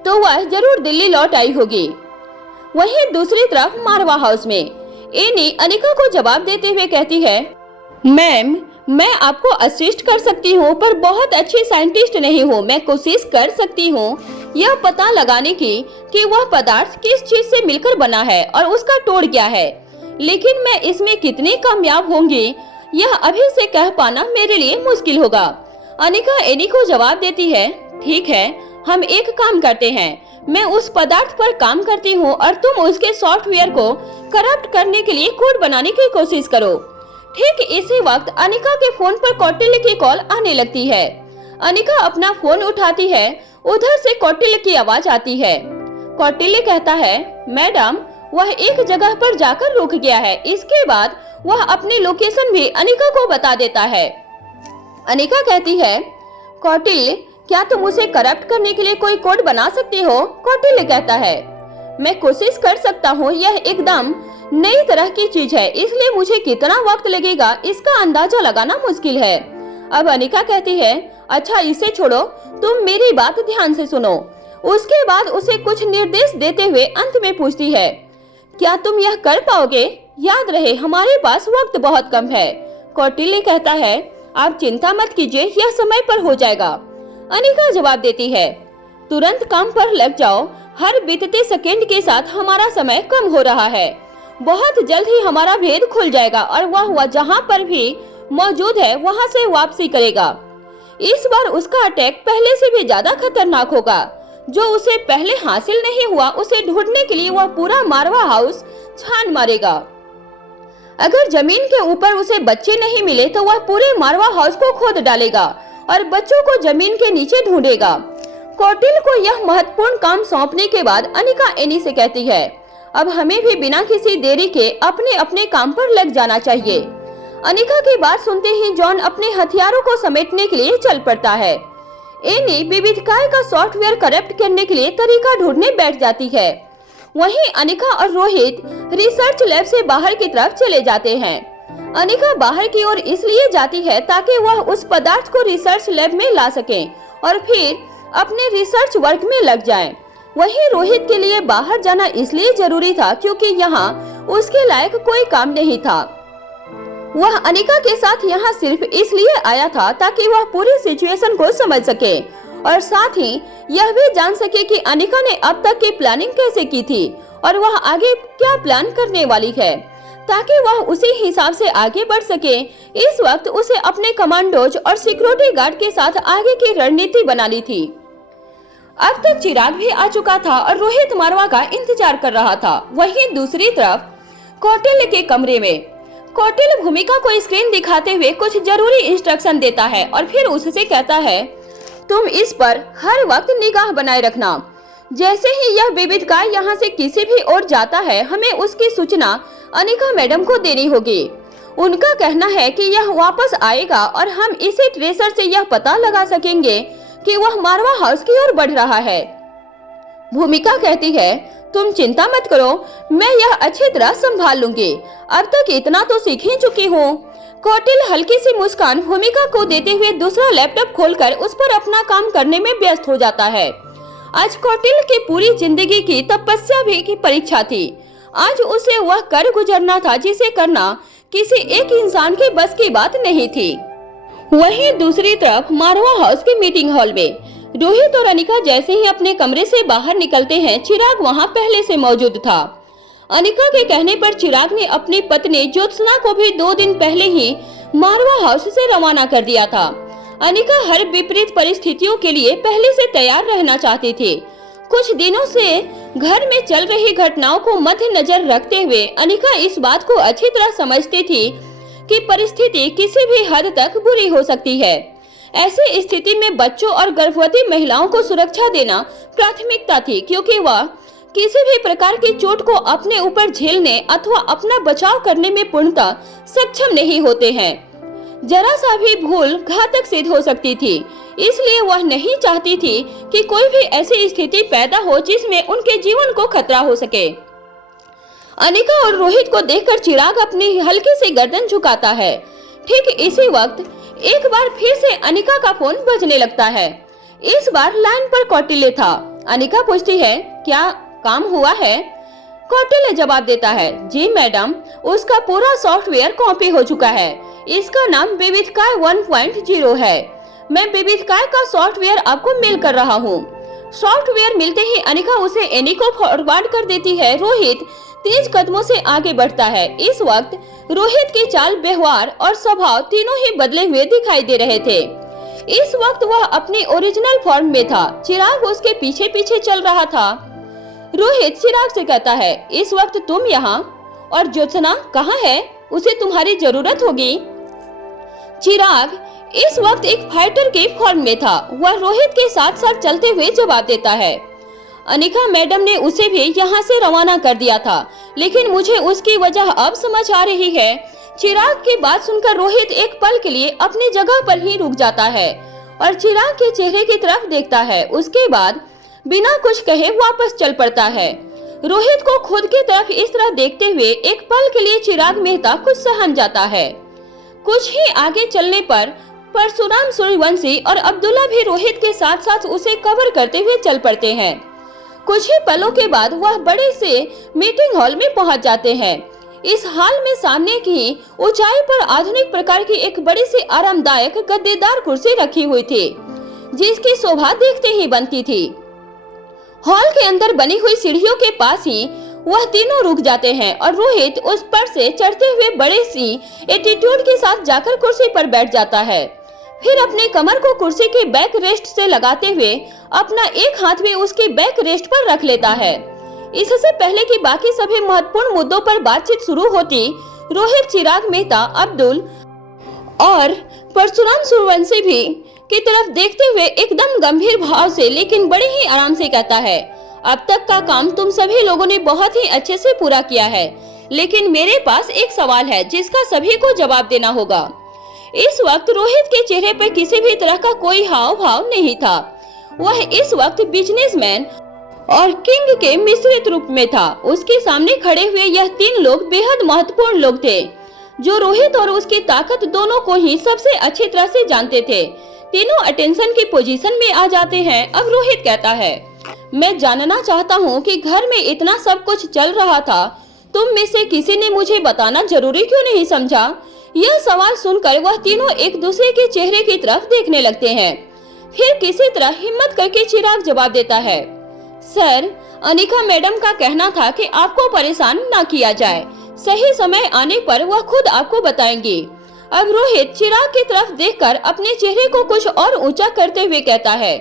तो वह जरूर दिल्ली लौट आई होगी। वहीं दूसरी तरफ मारवा हाउस में एनी अनिका को जवाब देते हुए कहती है, मैम, मैं आपको असिस्ट कर सकती हूँ, पर बहुत अच्छी साइंटिस्ट नहीं हूँ। मैं कोशिश कर सकती हूँ यह पता लगाने की कि वह पदार्थ किस चीज से मिलकर बना है और उसका तोड़ क्या है, लेकिन मैं इसमें कितनी कामयाब होंगी यह अभी से कह पाना मेरे लिए मुश्किल होगा। अनिका एनी को जवाब देती है, ठीक है, हम एक काम करते हैं। मैं उस पदार्थ पर काम करती हूँ और तुम उसके सॉफ्टवेयर को करप्ट करने के लिए कोड बनाने की कोशिश करो। ठीक इसी वक्त अनिका के फोन पर कौटिल्य की कॉल आने लगती है। अनिका अपना फोन उठाती है। उधर से कौटिल्य की आवाज आती है। कौटिल्य कहता है, मैडम, वह एक जगह पर जाकर रुक गया है। इसके बाद वह अपनी लोकेशन भी अनिका को बता देता है। अनिका कहती है, कौटिल्य, क्या तुम उसे करप्ट करने के लिए कोई कोड बना सकती हो? कौटिल्य कहता है, मैं कोशिश कर सकता हूँ। यह एकदम नई तरह की चीज है, इसलिए मुझे कितना वक्त लगेगा इसका अंदाजा लगाना मुश्किल है। अब अनिका कहती है, अच्छा इसे छोड़ो, तुम मेरी बात ध्यान से सुनो। उसके बाद उसे कुछ निर्देश देते हुए अंत में पूछती है, क्या तुम यह कर पाओगे? याद रहे, हमारे पास वक्त बहुत कम है। कौटिल्य कहता है, आप चिंता मत कीजिए, यह समय पर हो जाएगा। अनिका जवाब देती है, तुरंत काम पर लग जाओ, हर बीतते सेकंड के साथ हमारा समय कम हो रहा है। बहुत जल्द ही हमारा भेद खुल जाएगा और वह जहाँ पर भी मौजूद है वहाँ से वापसी करेगा। इस बार उसका अटैक पहले से भी ज्यादा खतरनाक होगा। जो उसे पहले हासिल नहीं हुआ उसे ढूंढने के लिए वह पूरा मारवा हाउस छान मारेगा। अगर जमीन के ऊपर उसे बच्चे नहीं मिले तो वह पूरे मारवा हाउस को खोद डालेगा और बच्चों को जमीन के नीचे ढूंढेगा। कौटिल्य को यह महत्वपूर्ण काम सौंपने के बाद अनिका एनी से कहती है, अब हमें भी बिना किसी देरी के अपने अपने काम पर लग जाना चाहिए। अनिका की बात सुनते ही जॉन अपने हथियारों को समेटने के लिए चल पड़ता है। एनी विविधकाय का सॉफ्टवेयर करप्ट करने के लिए तरीका ढूंढने बैठ जाती है। वहीं अनिका और रोहित रिसर्च लैब से बाहर की तरफ चले जाते हैं। अनिका बाहर की ओर इसलिए जाती है ताकि वह उस पदार्थ को रिसर्च लैब में ला सके और फिर अपने रिसर्च वर्क में लग जाएं। वहीं रोहित के लिए बाहर जाना इसलिए जरूरी था क्योंकि यहाँ उसके लायक कोई काम नहीं था। वह अनिका के साथ यहाँ सिर्फ इसलिए आया था ताकि वह पूरी सिचुएशन को समझ सके और साथ ही यह भी जान सके कि अनिका ने अब तक की प्लानिंग कैसे की थी और वह आगे क्या प्लान करने वाली है, ताकि वह उसी हिसाब से आगे बढ़ सके। इस वक्त उसे अपने कमांडोज और सिक्योरिटी गार्ड के साथ आगे की रणनीति बनानी थी। अब तक चिराग भी आ चुका था और रोहित मारवा का इंतजार कर रहा था। वहीं दूसरी तरफ कौटिल्य के कमरे में कौटिल्य भूमिका को स्क्रीन दिखाते हुए कुछ जरूरी इंस्ट्रक्शन देता है और फिर उससे कहता है, तुम इस पर हर वक्त निगाह बनाए रखना। जैसे ही यह विविधकाय यहाँ से किसी भी ओर जाता है हमें उसकी सूचना अनिका मैडम को देनी होगी। उनका कहना है कि यह वापस आएगा और हम इसी ट्रेसर से यह पता लगा सकेंगे कि वह मारवा हाउस की ओर बढ़ रहा है। भूमिका कहती है, तुम चिंता मत करो, मैं यह अच्छी तरह संभाल लूंगी। अब तक इतना तो सीख ही चुकी हूँ। कौटिल्य हल्की सी मुस्कान भूमिका को देते हुए दूसरा लैपटॉप खोलकर उस पर अपना काम करने में व्यस्त हो जाता है। आज कौटिल्य की पूरी जिंदगी की तपस्या भी की परीक्षा थी। आज उसे वह कर गुजरना था जिसे करना किसी एक इंसान के बस की बात नहीं थी। वहीं दूसरी तरफ मारवा हाउस के मीटिंग हॉल में रोहित और अनिका जैसे ही अपने कमरे से बाहर निकलते हैं चिराग वहां पहले से मौजूद था। अनिका के कहने पर चिराग ने अपनी पत्नी ज्योत्सना को भी 2 दिन पहले ही मारवा हाउस से रवाना कर दिया था। अनिका हर विपरीत परिस्थितियों के लिए पहले से तैयार रहना चाहती थी। कुछ दिनों से घर में चल रही घटनाओं को मद्देनजर रखते हुए अनिका इस बात को अच्छी तरह समझती थी कि परिस्थिति किसी भी हद तक बुरी हो सकती है। ऐसी स्थिति में बच्चों और गर्भवती महिलाओं को सुरक्षा देना प्राथमिकता थी, क्योंकि वह किसी भी प्रकार की चोट को अपने ऊपर झेलने अथवा अपना बचाव करने में पूर्णतः सक्षम नहीं होते हैं। जरा सा भी भूल घातक सिद्ध हो सकती थी, इसलिए वह नहीं चाहती थी कि कोई भी ऐसी स्थिति पैदा हो जिसमें उनके जीवन को खतरा हो सके। अनिका और रोहित को देखकर चिराग अपनी हल्की सी गर्दन झुकाता है। ठीक इसी वक्त एक बार फिर से अनिका का फोन बजने लगता है। इस बार लाइन पर कौटिल्य था। अनिका पूछती है, क्या काम हुआ है? कौटिल्य जवाब देता है, जी मैडम, उसका पूरा सॉफ्टवेयर कॉपी हो चुका है। इसका नाम विविधकाय 1.0 है। मैं विविधकाय का सॉफ्टवेयर आपको मेल कर रहा हूँ। सॉफ्टवेयर मिलते ही अनिका उसे एनी को फॉरवर्ड कर देती है। रोहित तेज कदमों से आगे बढ़ता है। इस वक्त रोहित की चाल, व्यवहार और स्वभाव तीनों ही बदले हुए दिखाई दे रहे थे। इस वक्त वह अपनी ओरिजिनल फॉर्म में था। चिराग उसके पीछे पीछे चल रहा था। रोहित चिराग से कहता है, इस वक्त तुम यहाँ और ज्योत्सना कहाँ है? उसे तुम्हारी जरूरत होगी। चिराग इस वक्त एक फाइटर के फॉर्म में था। वह रोहित के साथ साथ चलते हुए जवाब देता है, अनिका मैडम ने उसे भी यहाँ से रवाना कर दिया था, लेकिन मुझे उसकी वजह अब समझ आ रही है। चिराग की बात सुनकर रोहित एक पल के लिए अपनी जगह पर ही रुक जाता है और चिराग के चेहरे की तरफ देखता है। उसके बाद बिना कुछ कहे वापस चल पड़ता है। रोहित को खुद की तरफ इस तरह देखते हुए एक पल के लिए चिराग मेहता कुछ सहम जाता है। कुछ ही आगे चलने पर परशुराम सूर्यवंशी और अब्दुल्ला भी रोहित के साथ साथ उसे कवर करते हुए चल पड़ते हैं। कुछ ही पलों के बाद वह बड़े से मीटिंग हॉल में पहुंच जाते हैं। इस हाल में सामने की ऊंचाई पर आधुनिक प्रकार की एक बड़ी सी आरामदायक गद्देदार कुर्सी रखी हुई थी, जिसकी शोभा देखते ही बनती थी। हॉल के अंदर बनी हुई सीढ़ियों के पास ही वह तीनों रुक जाते हैं और रोहित उस पर से चढ़ते हुए बड़े सी एटीट्यूड के साथ जाकर कुर्सी पर बैठ जाता है। फिर अपने कमर को कुर्सी की बैक रेस्ट से लगाते हुए अपना एक हाथ भी उसकी बैक रेस्ट पर रख लेता है। इससे पहले कि बाकी सभी महत्वपूर्ण मुद्दों पर बातचीत शुरू होती, रोहित चिराग मेहता, अब्दुल और परशुराम सूर्यवंशी भी की तरफ देखते हुए एकदम गंभीर भाव से लेकिन बड़े ही आराम से कहता है, अब तक का काम तुम सभी लोगों ने बहुत ही अच्छे से पूरा किया है, लेकिन मेरे पास एक सवाल है जिसका सभी को जवाब देना होगा। इस वक्त रोहित के चेहरे पर किसी भी तरह का कोई हाव भाव नहीं था। वह इस वक्त बिजनेसमैन और किंग के मिश्रित रूप में था। उसके सामने खड़े हुए यह तीन लोग बेहद महत्वपूर्ण लोग थे, जो रोहित और उसकी ताकत दोनों को ही सबसे अच्छी तरह से जानते थे। तीनों अटेंशन की पोजीशन में आ जाते हैं। अब रोहित कहता है, मैं जानना चाहता हूँ कि घर में इतना सब कुछ चल रहा था, तुम में से किसी ने मुझे बताना जरूरी क्यों नहीं समझा? यह सवाल सुनकर वह तीनों एक दूसरे के चेहरे की तरफ देखने लगते हैं। फिर किसी तरह हिम्मत करके चिराग जवाब देता है, सर, अनिका मैडम का कहना था कि आपको परेशान न किया जाए, सही समय आने पर वह खुद आपको बताएंगी। अब रोहित चिराग की तरफ देखकर अपने चेहरे को कुछ और ऊंचा करते हुए कहता है,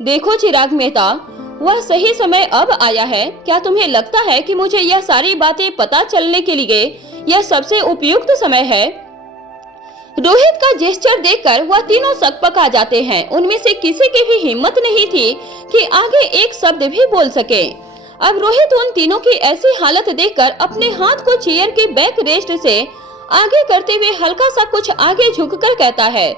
देखो चिराग मेहता, वह सही समय अब आया है। क्या तुम्हें लगता है कि मुझे यह सारी बातें पता चलने के लिए यह सबसे उपयुक्त समय है? रोहित का जेस्चर देखकर वह तीनों सकपका जाते हैं। उनमें से किसी की भी हिम्मत नहीं थी कि आगे एक शब्द भी बोल सके। अब रोहित उन तीनों की ऐसी हालत देखकर अपने हाथ को चेयर के बैक रेस्ट से आगे करते हुए हल्का सा कुछ आगे झुककर कहता है,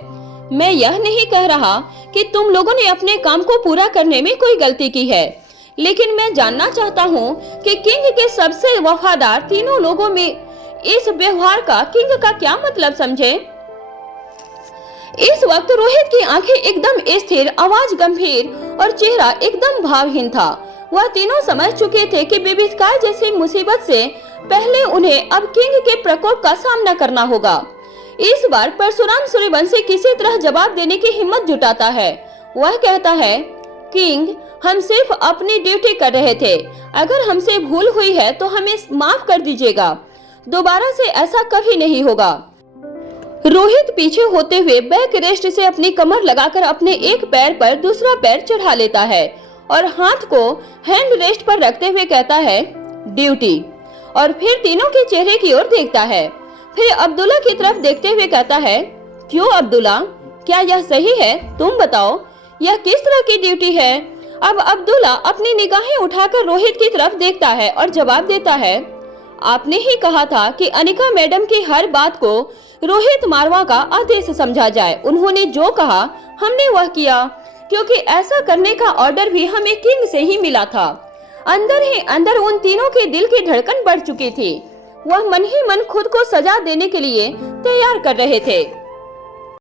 मैं यह नहीं कह रहा कि तुम लोगों ने अपने काम को पूरा करने में कोई गलती की है, लेकिन मैं जानना चाहता हूँ कि किंग के सबसे वफादार तीनों लोगों में इस व्यवहार का किंग का क्या मतलब समझे? इस वक्त रोहित की आंखें एकदम स्थिर, आवाज गंभीर और चेहरा एकदम भावहीन था। वह तीनों समझ चुके थे कि विविधकाय जैसी मुसीबत से पहले उन्हें अब किंग के प्रकोप का सामना करना होगा। इस बार परशुराम सूर्यवंशी किसी तरह जवाब देने की हिम्मत जुटाता है। वह कहता है, किंग, हम सिर्फ अपनी ड्यूटी कर रहे थे। अगर हमसे भूल हुई है तो हमें माफ कर दीजिएगा। दोबारा से ऐसा कभी नहीं होगा। रोहित पीछे होते हुए बैक रेस्ट से अपनी कमर लगाकर अपने एक पैर पर दूसरा पैर चढ़ा लेता है और हाथ को हैंड रेस्ट पर रखते हुए कहता है, ड्यूटी। और फिर तीनों के चेहरे की ओर देखता है। फिर अब्दुल्ला की तरफ देखते हुए कहता है, क्यों अब्दुल्ला, क्या यह सही है? तुम बताओ, यह किस तरह की ड्यूटी है? अब अब्दुल्ला अपनी निगाहें उठाकर रोहित की तरफ देखता है और जवाब देता है, आपने ही कहा था कि अनिका मैडम की हर बात को रोहित मारवा का आदेश समझा जाए। उन्होंने जो कहा हमने वह किया, क्योंकि ऐसा करने का ऑर्डर भी हमें किंग से ही मिला था। अंदर ही अंदर उन तीनों के दिल की धड़कन बढ़ चुकी थी। वह मन ही मन खुद को सजा देने के लिए तैयार कर रहे थे।